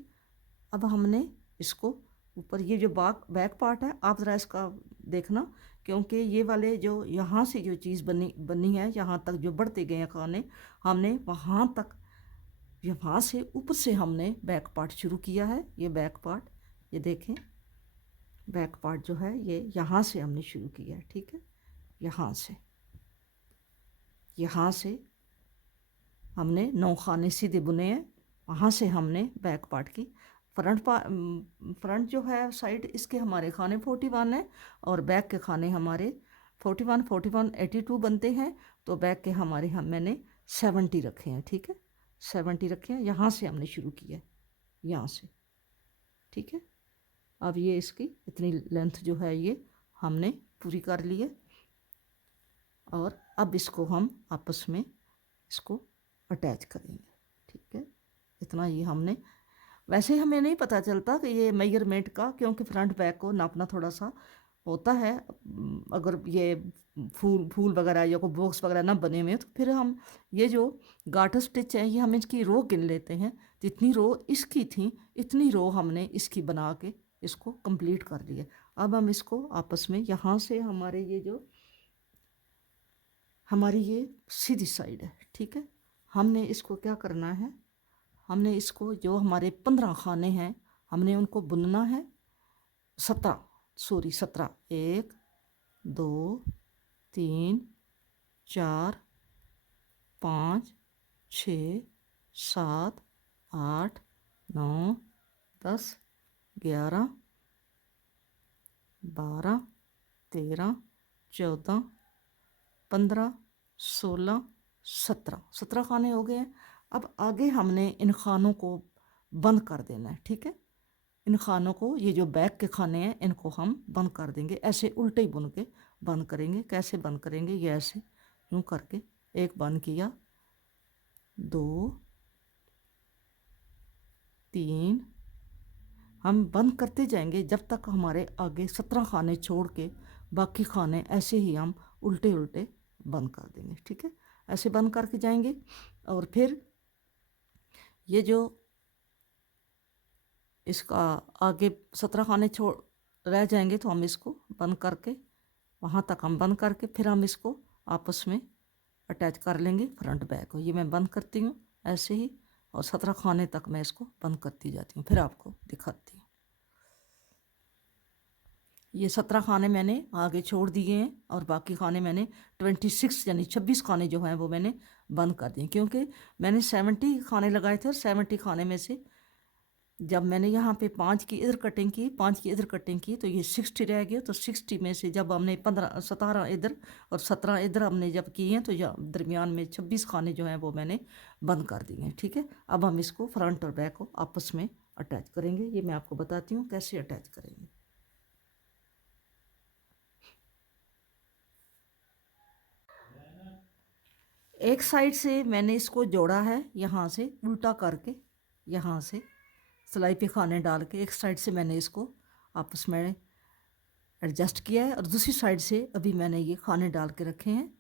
अब हमने इसको ऊपर ये जो बैक पार्ट है आप ज़रा इसका देखना क्योंकि ये वाले जो यहाँ से जो चीज़ बनी है यहाँ तक जो बढ़ते गए हैं खाने हमने वहाँ तक यहाँ से ऊपर से हमने बैक पार्ट शुरू किया है। ये बैक पार्ट, ये देखें, बैक पार्ट जो है ये यहाँ से हमने शुरू किया है, ठीक है। यहाँ से हमने 9 खाने सीधे बुने हैं। वहाँ से हमने बैक पार्ट की फ्रंट जो है साइड, इसके हमारे खाने 41 हैं और बैक के खाने हमारे 41 41 82 बनते हैं। तो बैक के हमारे मैंने 70 रखे हैं, ठीक है, 70 रखे हैं। यहाँ से हमने शुरू किया है, यहाँ से, ठीक है। अब ये इसकी इतनी लेंथ जो है ये हमने पूरी कर ली है और अब इसको हम आपस में इसको अटैच करेंगे, ठीक है। इतना ये हमने, वैसे हमें नहीं पता चलता कि ये मेजरमेंट का, क्योंकि फ्रंट बैक को नापना थोड़ा सा होता है। अगर ये फूल वगैरह या कोई बॉक्स वगैरह ना बने हुए तो फिर हम ये जो गार्टर स्टिच है ये हम इसकी रो गिन लेते हैं। जितनी रो इसकी थी इतनी रो हमने इसकी बना के इसको कंप्लीट कर लिया। अब हम इसको आपस में, यहाँ से हमारे ये जो हमारी ये सीधी साइड है, ठीक है। हमने इसको क्या करना है, हमने इसको जो हमारे 15 खाने हैं हमने उनको बुनना है 17, 1 2 3 4 5 6 7 8 9 10 11 12 13 14 15 16 17 खाने हो गए हैं। अब आगे हमने इन खानों को बंद कर देना है, ठीक है। इन खानों को, ये जो बैक के खाने हैं इनको हम बंद कर देंगे, ऐसे उल्टे ही बुन के बंद करेंगे। कैसे बंद करेंगे, ये ऐसे यूँ करके एक बंद किया, 2 3, हम बंद करते जाएंगे जब तक हमारे आगे 17 खाने छोड़ के बाकी खाने ऐसे ही हम उल्टे उल्टे बंद कर देंगे, ठीक है। ऐसे बंद करके जाएंगे और फिर ये जो इसका आगे 17 खाने छोड़ रह जाएंगे तो हम इसको बंद करके, वहाँ तक हम बंद करके फिर हम इसको आपस में अटैच कर लेंगे फ्रंट बैक को। ये मैं बंद करती हूँ ऐसे ही और 17 खाने तक मैं इसको बंद करती जाती हूँ, फिर आपको दिखाती हूँ। ये 17 खाने मैंने आगे छोड़ दिए हैं और बाकी खाने मैंने 26 यानी 26 खाने जो हैं वो मैंने बंद कर दिए, क्योंकि मैंने 70 खाने लगाए थे और 70 खाने में से जब मैंने यहाँ पे 5 की इधर कटिंग की, 5 की इधर कटिंग की तो ये 60 रह गया। तो 60 में से जब हमने 17 इधर और 17 इधर हमने जब किए हैं तो दरमियान में 26 खाने जो हैं वो मैंने बंद कर दिए हैं, ठीक है। अब हम इसको फ्रंट और बैक को आपस में अटैच करेंगे। ये मैं आपको बताती हूँ कैसे अटैच करेंगे। एक साइड से मैंने इसको जोड़ा है, यहाँ से उल्टा करके, यहाँ से सिलाई पे खाने डाल के एक साइड से मैंने इसको आपस में एडजस्ट किया है और दूसरी साइड से अभी मैंने ये खाने डाल के रखे हैं।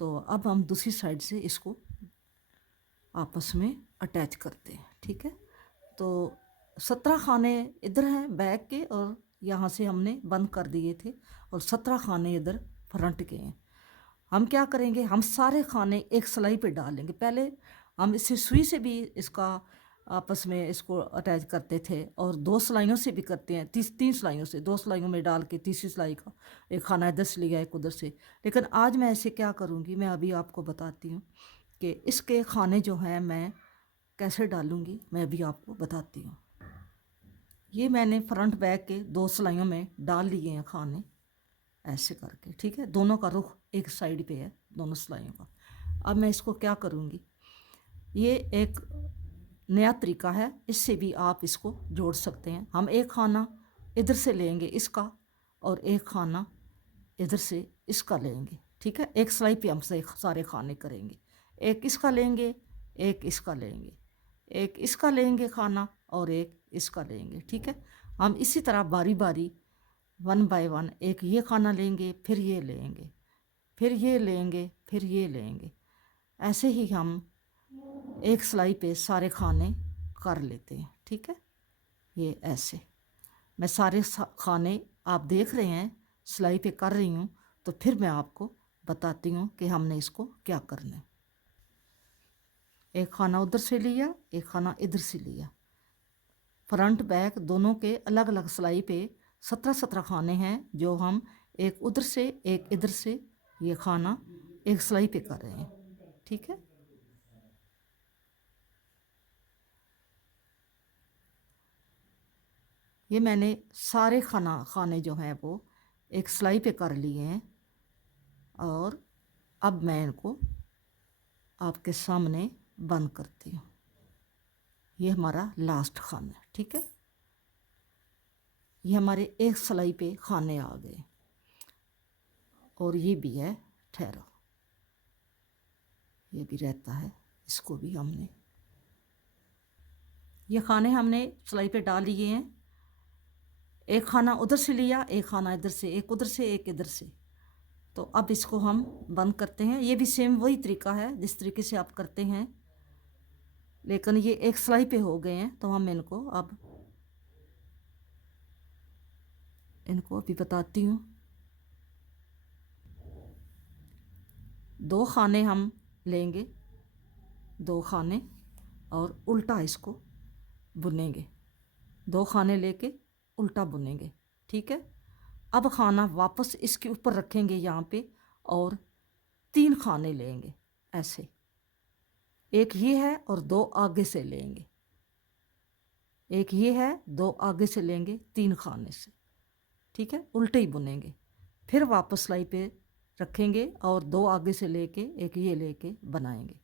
तो अब हम दूसरी साइड से इसको आपस में अटैच करते हैं, ठीक है। तो 17 खाने इधर हैं बैक के और यहाँ से हमने बंद कर दिए थे और 17 खाने इधर फ्रंट के हैं। हम क्या करेंगे, हम सारे खाने एक सिलाई पे डाल लेंगे। पहले हम इससे सुई से भी इसका आपस में इसको अटैच करते थे और 2 सिलाइयों से भी करते हैं, 3 सिलाइयों से, 2 सिलाइयों में डाल के तीसरी सिलाई का एक खाना इधर से लिया एक उधर से। लेकिन आज मैं ऐसे क्या करूँगी, मैं अभी आपको बताती हूँ कि इसके खाने जो हैं मैं कैसे डालूँगी, मैं अभी आपको बताती हूँ। ये मैंने फ्रंट बैक के 2 सिलाइयों में डाल लिए हैं खाने ऐसे करके, ठीक है। दोनों का रुख एक साइड पे है दोनों सिलाइयों का। अब मैं इसको क्या करूँगी, ये एक नया तरीका है, इससे भी आप इसको जोड़ सकते हैं। हम एक खाना इधर से लेंगे इसका और एक खाना इधर से इसका लेंगे, ठीक है। एक सिलाई पे हम सारे खाने करेंगे। एक इसका लेंगे, एक इसका लेंगे, एक इसका लेंगे खाना और एक इसका लेंगे, ठीक है। हम इसी तरह बारी बारी 1 बाय 1 एक ये खाना लेंगे, फिर ये लेंगे, फिर ये लेंगे, फिर ये लेंगे। ऐसे ही हम एक सिलाई पे सारे खाने कर लेते हैं, ठीक है। ये ऐसे मैं सारे खाने आप देख रहे हैं सिलाई पे कर रही हूँ, तो फिर मैं आपको बताती हूँ कि हमने इसको क्या करना है। एक खाना उधर से लिया, एक खाना इधर से लिया। फ्रंट बैक दोनों के अलग अलग सिलाई पे 17-17 खाने हैं, जो हम एक उधर से एक इधर से ये खाना एक सिलाई पे कर रहे हैं। ठीक है, ये मैंने सारे खाने जो हैं वो एक सिलाई पे कर लिए हैं। और अब मैं इनको आपके सामने बंद करती हूँ। ये हमारा लास्ट खाना है। ठीक है, ये हमारे एक सिलाई पे खाने आ गए। और ये भी है, ठहरो, ये भी रहता है, इसको भी हमने ये खाने हमने सिलाई पे डाल लिए हैं। एक खाना उधर से लिया, एक खाना इधर से, एक उधर से एक इधर से। तो अब इसको हम बंद करते हैं। ये भी सेम वही तरीका है जिस तरीके से आप करते हैं, लेकिन ये एक सिलाई पे हो गए हैं। तो हम इनको अभी बताती हूँ। 2 खाने हम लेंगे, 2 खाने, और उल्टा इसको बुनेंगे। 2 खाने लेके उल्टा बुनेंगे। ठीक है, अब खाना वापस इसके ऊपर रखेंगे यहाँ पे, और 3 खाने लेंगे ऐसे। एक ये है और 2 आगे से लेंगे। एक ये है, 2 आगे से लेंगे 3 खाने से। ठीक है, उल्टे ही बुनेंगे। फिर वापस सिलाई पे रखेंगे और 2 आगे से लेके एक ये लेके बनाएंगे।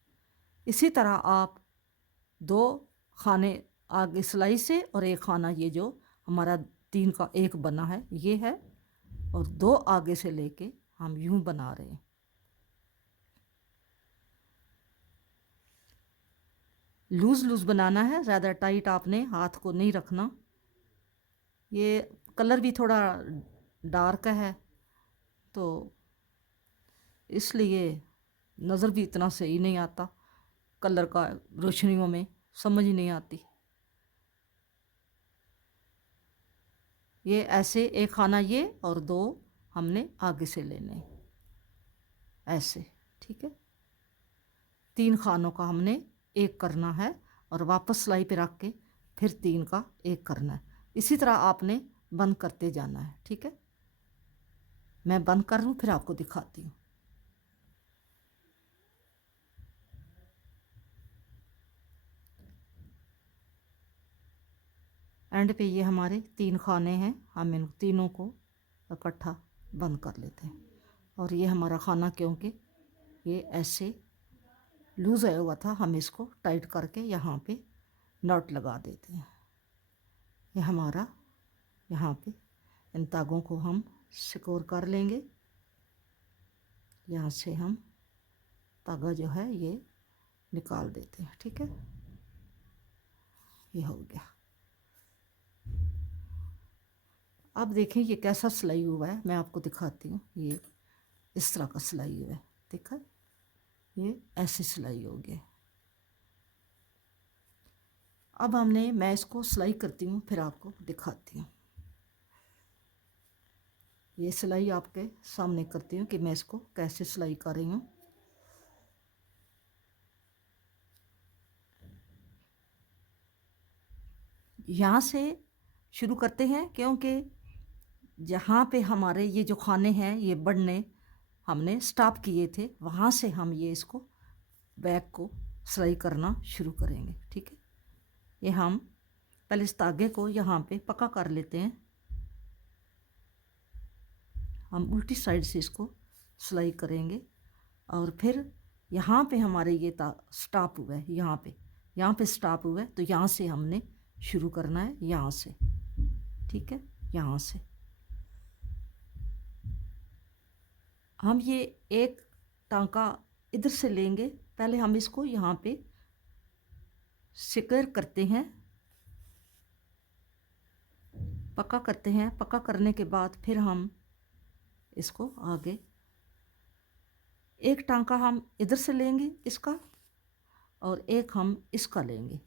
इसी तरह आप 2 खाने आगे सिलाई से और एक खाना ये जो हमारा 3 का 1 बना है ये है, और 2 आगे से लेके हम यूं बना रहे हैं। लूज़ लूज़ बनाना है, ज़्यादा टाइट आपने हाथ को नहीं रखना। ये कलर भी थोड़ा डार्क है, तो इसलिए नज़र भी इतना सही नहीं आता, कलर का रोशनियों में समझ ही नहीं आती। ये ऐसे एक खाना ये और 2 हमने आगे से लेने ऐसे। ठीक है, 3 खानों का हमने 1 करना है, और वापस सिलाई पे रख के फिर 3 का 1 करना है। इसी तरह आपने बंद करते जाना है। ठीक है, मैं बंद कर लूँ फिर आपको दिखाती हूँ। एंड पे ये हमारे 3 खाने हैं, हम इन तीनों को इकट्ठा बंद कर लेते हैं। और ये हमारा खाना, क्योंकि ये ऐसे लूज़ आया हुआ था, हम इसको टाइट करके यहाँ पे नॉट लगा देते हैं। ये हमारा यहाँ पे इन धागों को हम सिक्योर कर लेंगे। यहाँ से हम धागा जो है ये निकाल देते हैं। ठीक है, ये हो गया। अब देखें ये कैसा सिलाई हुआ है, मैं आपको दिखाती हूँ। ये इस तरह का सिलाई हुआ है, देखा, ये ऐसी सिलाई हो गई। अब मैं इसको सिलाई करती हूँ फिर आपको दिखाती हूँ। ये सिलाई आपके सामने करती हूँ कि मैं इसको कैसे सिलाई कर रही हूँ। यहाँ से शुरू करते हैं, क्योंकि जहाँ पे हमारे ये जो खाने हैं ये बढ़ने हमने स्टॉप किए थे, वहाँ से हम ये इसको बैक को सिलाई करना शुरू करेंगे। ठीक है, ये हम पहले इस धागे को यहाँ पे पक्का कर लेते हैं। हम उल्टी साइड से इसको सिलाई करेंगे, और फिर यहाँ पे हमारे ये स्टॉप हुआ है, यहाँ पे स्टॉप हुआ है, तो यहाँ से हमने शुरू करना है, यहाँ से। ठीक है, यहाँ से हम ये एक टांका इधर से लेंगे। पहले हम इसको यहाँ पे सिक्योर करते हैं, पक्का करते हैं। पक्का करने के बाद फिर हम इसको आगे एक टांका हम इधर से लेंगे इसका, और एक हम इसका लेंगे।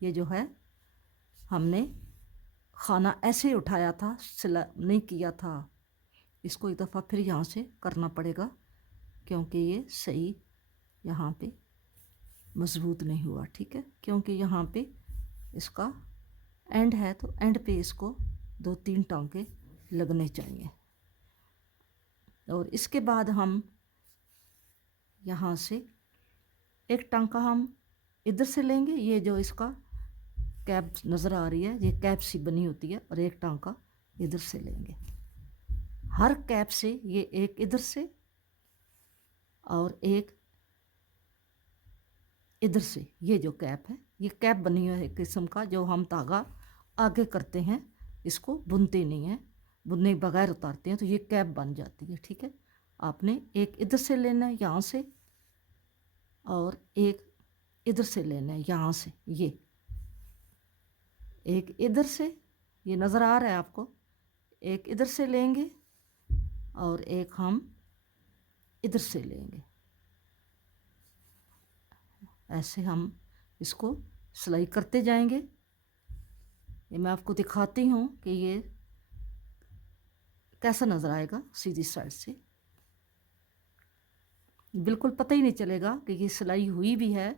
ये जो है हमने खाना ऐसे ही उठाया था, सिला नहीं किया था, इसको एक दफ़ा फिर यहाँ से करना पड़ेगा, क्योंकि ये सही यहाँ पे मज़बूत नहीं हुआ, ठीक है, क्योंकि यहाँ पे इसका एंड है तो एंड पे इसको 2-3 टांके लगने चाहिए। और इसके बाद हम यहाँ से एक टांका हम इधर से लेंगे, ये जो इसका कैप नज़र आ रही है ये कैप सी बनी होती है, और एक टांका इधर से लेंगे। हर कैप से ये एक इधर से और एक इधर से, ये जो कैप है ये कैप बनी हुई है एक किस्म का, जो हम धागा आगे करते हैं, इसको बुनते नहीं हैं, बुनने बगैर उतारते हैं, तो ये कैप बन जाती है, ठीक है। आपने एक इधर से लेना है यहाँ से, और एक इधर से लेना है यहाँ से, ये एक इधर से, ये नज़र आ रहा है आपको, एक इधर से लेंगे और एक हम इधर से लेंगे। ऐसे हम इसको सिलाई करते जाएंगे। ये मैं आपको दिखाती हूँ कि ये कैसा नज़र आएगा सीधी साइड से। बिल्कुल पता ही नहीं चलेगा कि ये सिलाई हुई भी है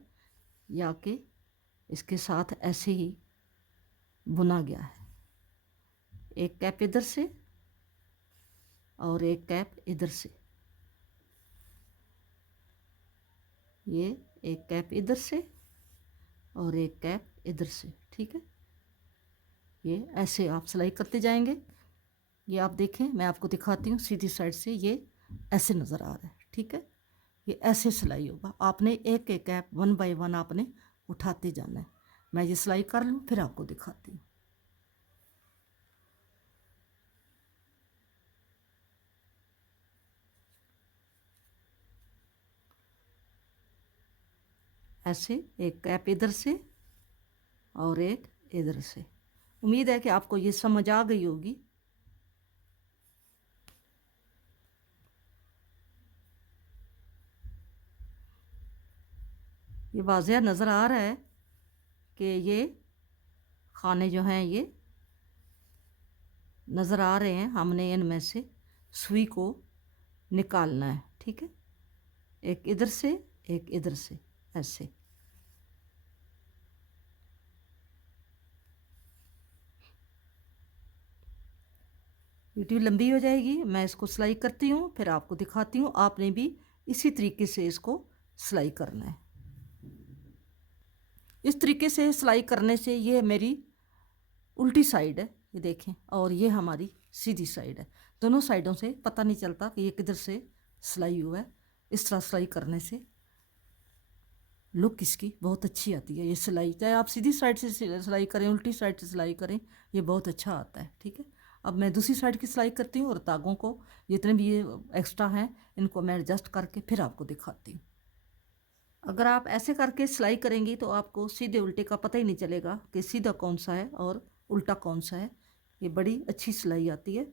या कि इसके साथ ऐसे ही बुना गया है। एक कैप इधर से और एक कैप इधर से, ये एक कैप इधर से और एक कैप इधर से, ठीक है। ये ऐसे आप सिलाई करते जाएंगे। ये आप देखें, मैं आपको दिखाती हूँ सीधी साइड से, ये ऐसे नज़र आ रहा है, ठीक है। ये ऐसे सिलाई होगा, आपने एक एक कैप 1 बाय 1 आपने उठाते जाना है। मैं ये सिलाई कर लूँ फिर आपको दिखाती हूँ। ऐसे एक कैप इधर से और एक इधर से। उम्मीद है कि आपको ये समझ आ गई होगी। ये वाज़िया नज़र आ रहा है कि ये खाने जो हैं ये नज़र आ रहे हैं, हमने इनमें से सुई को निकालना है, ठीक है। एक इधर से एक इधर से, ऐसे। वीडियो लंबी हो जाएगी, मैं इसको सिलाई करती हूँ फिर आपको दिखाती हूँ। आपने भी इसी तरीके से इसको सिलाई करना है। इस तरीके से सिलाई करने से ये मेरी उल्टी साइड है, ये देखें, और ये हमारी सीधी साइड है। दोनों साइडों से पता नहीं चलता कि ये किधर से सिलाई हुआ है। इस तरह सिलाई करने से लुक इसकी बहुत अच्छी आती है। ये सिलाई चाहे आप सीधी साइड से सिलाई करें, उल्टी साइड से सिलाई करें, ये बहुत अच्छा आता है, ठीक है। अब मैं दूसरी साइड की सिलाई करती हूँ और तागों को जितने भी ये एक्स्ट्रा हैं इनको मैं एडजस्ट करके फिर आपको दिखाती हूँ। अगर आप ऐसे करके सिलाई करेंगी तो आपको सीधे उल्टे का पता ही नहीं चलेगा कि सीधा कौन सा है और उल्टा कौन सा है। ये बड़ी अच्छी सिलाई आती है।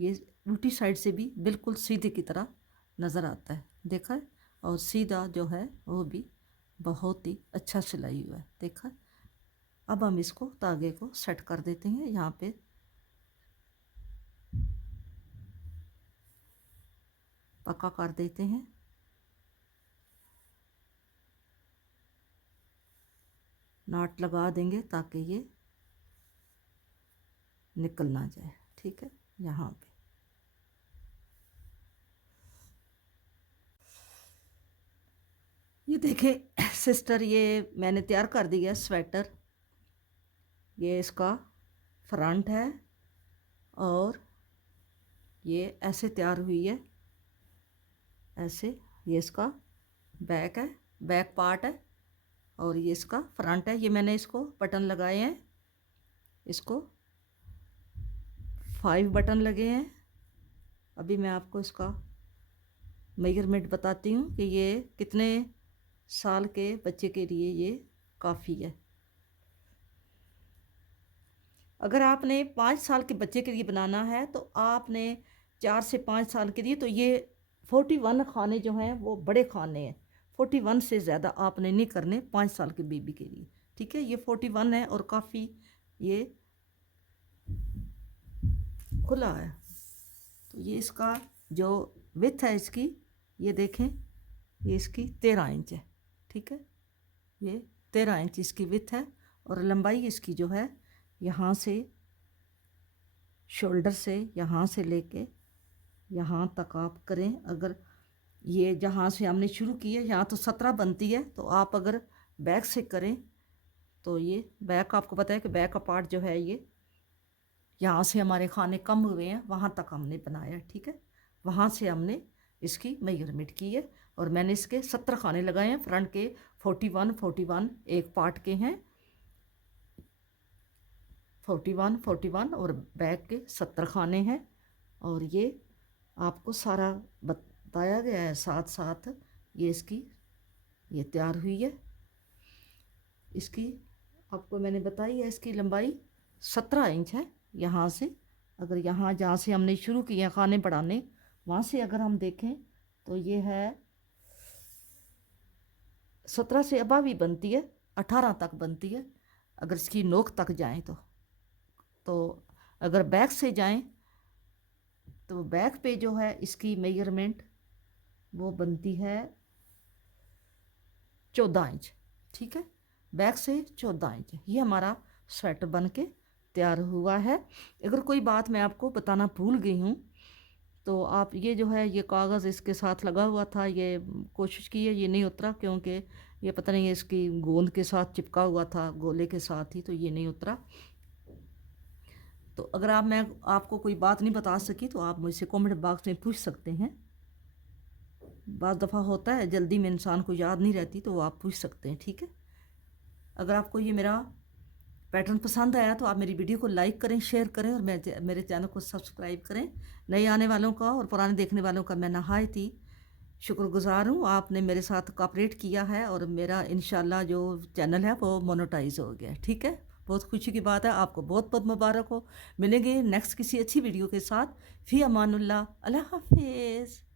ये उल्टी साइड से भी बिल्कुल सीधे की तरह नज़र आता है, देखा है। और सीधा जो है वो भी बहुत ही अच्छा सिलाई हुआ है, देखा। अब हम इसको तागे को सेट कर देते हैं, यहाँ पे पक्का कर देते हैं। नाट लगा देंगे ताकि ये निकल ना जाए, ठीक है। यहाँ पे ये देखें सिस्टर, ये मैंने तैयार कर दिया स्वेटर। ये इसका फ्रंट है और ये ऐसे तैयार हुई है, ऐसे। ये इसका बैक है, बैक पार्ट है, और ये इसका फ्रंट है। ये मैंने इसको बटन लगाए हैं, इसको 5 बटन लगे हैं। अभी मैं आपको इसका मेजरमेंट बताती हूँ कि ये कितने साल के बच्चे के लिए ये काफ़ी है। अगर आपने 5 साल के बच्चे के लिए बनाना है तो आपने 4 से 5 साल के लिए, तो ये 41 खाने जो हैं वो बड़े खाने हैं। 41 से ज़्यादा आपने नहीं करने 5 साल के बेबी के लिए, ठीक है। ये 41 है और काफ़ी ये खुला है। तो ये इसका जो विड्थ है इसकी, ये देखें, ये इसकी 13 इंच है, ठीक है। ये 13 इंच इसकी विड्थ है और लंबाई इसकी जो है यहाँ से शोल्डर से यहाँ से लेके यहाँ तक आप करें। अगर ये जहाँ से हमने शुरू की है यहाँ तो 17 बनती है, तो आप अगर बैक से करें तो ये बैक, आपको पता है कि बैक का पार्ट जो है ये यहाँ से हमारे खाने कम हुए हैं, वहाँ तक हमने बनाया, ठीक है। वहाँ से हमने इसकी मेजरमेंट की है और मैंने इसके 17 खाने लगाए हैं। फ्रंट के 41 एक पार्ट के हैं, 41 और बैक के 17 खाने हैं। और ये आपको सारा बताया गया है, साथ साथ ये इसकी ये तैयार हुई है। इसकी आपको मैंने बताई है, इसकी लंबाई 17 इंच है। यहाँ से अगर यहाँ जहाँ से हमने शुरू किया खाने बढ़ाने, वहाँ से अगर हम देखें तो ये है 17 से अबव भी बनती है, 18 तक बनती है अगर इसकी नोक तक जाएं तो अगर बैक से जाएं तो बैक पे जो है इसकी मेजरमेंट वो बनती है 14 इंच, ठीक है। बैक से 14 इंच ये हमारा स्वेटर बन के तैयार हुआ है। अगर कोई बात मैं आपको बताना भूल गई हूँ तो आप ये जो है ये कागज़ इसके साथ लगा हुआ था, ये कोशिश की है, ये नहीं उतरा क्योंकि ये पता नहीं इसकी गोंद के साथ चिपका हुआ था, गोले के साथ ही, तो ये नहीं उतरा। तो अगर मैं आपको कोई बात नहीं बता सकी तो आप मुझसे कमेंट बॉक्स में पूछ सकते हैं। बाज़ दफ़ा होता है जल्दी में इंसान को याद नहीं रहती, तो वो आप पूछ सकते हैं, ठीक है। अगर आपको ये मेरा पैटर्न पसंद आया तो आप मेरी वीडियो को लाइक करें, शेयर करें और मेरे चैनल को सब्सक्राइब करें। नए आने वालों का और पुराने देखने वालों का मैं नहायत ही शुक्रगुजार हूँ। आपने मेरे साथ कोऑपरेट किया है और मेरा इंशाल्लाह जो चैनल है वो मोनेटाइज हो गया, ठीक है। बहुत खुशी की बात है, आपको बहुत बहुत मुबारक हो। मिलेंगे नेक्स्ट किसी अच्छी वीडियो के साथ। फ़ी अमानुल्लाह, अल्लाह हाफिज़।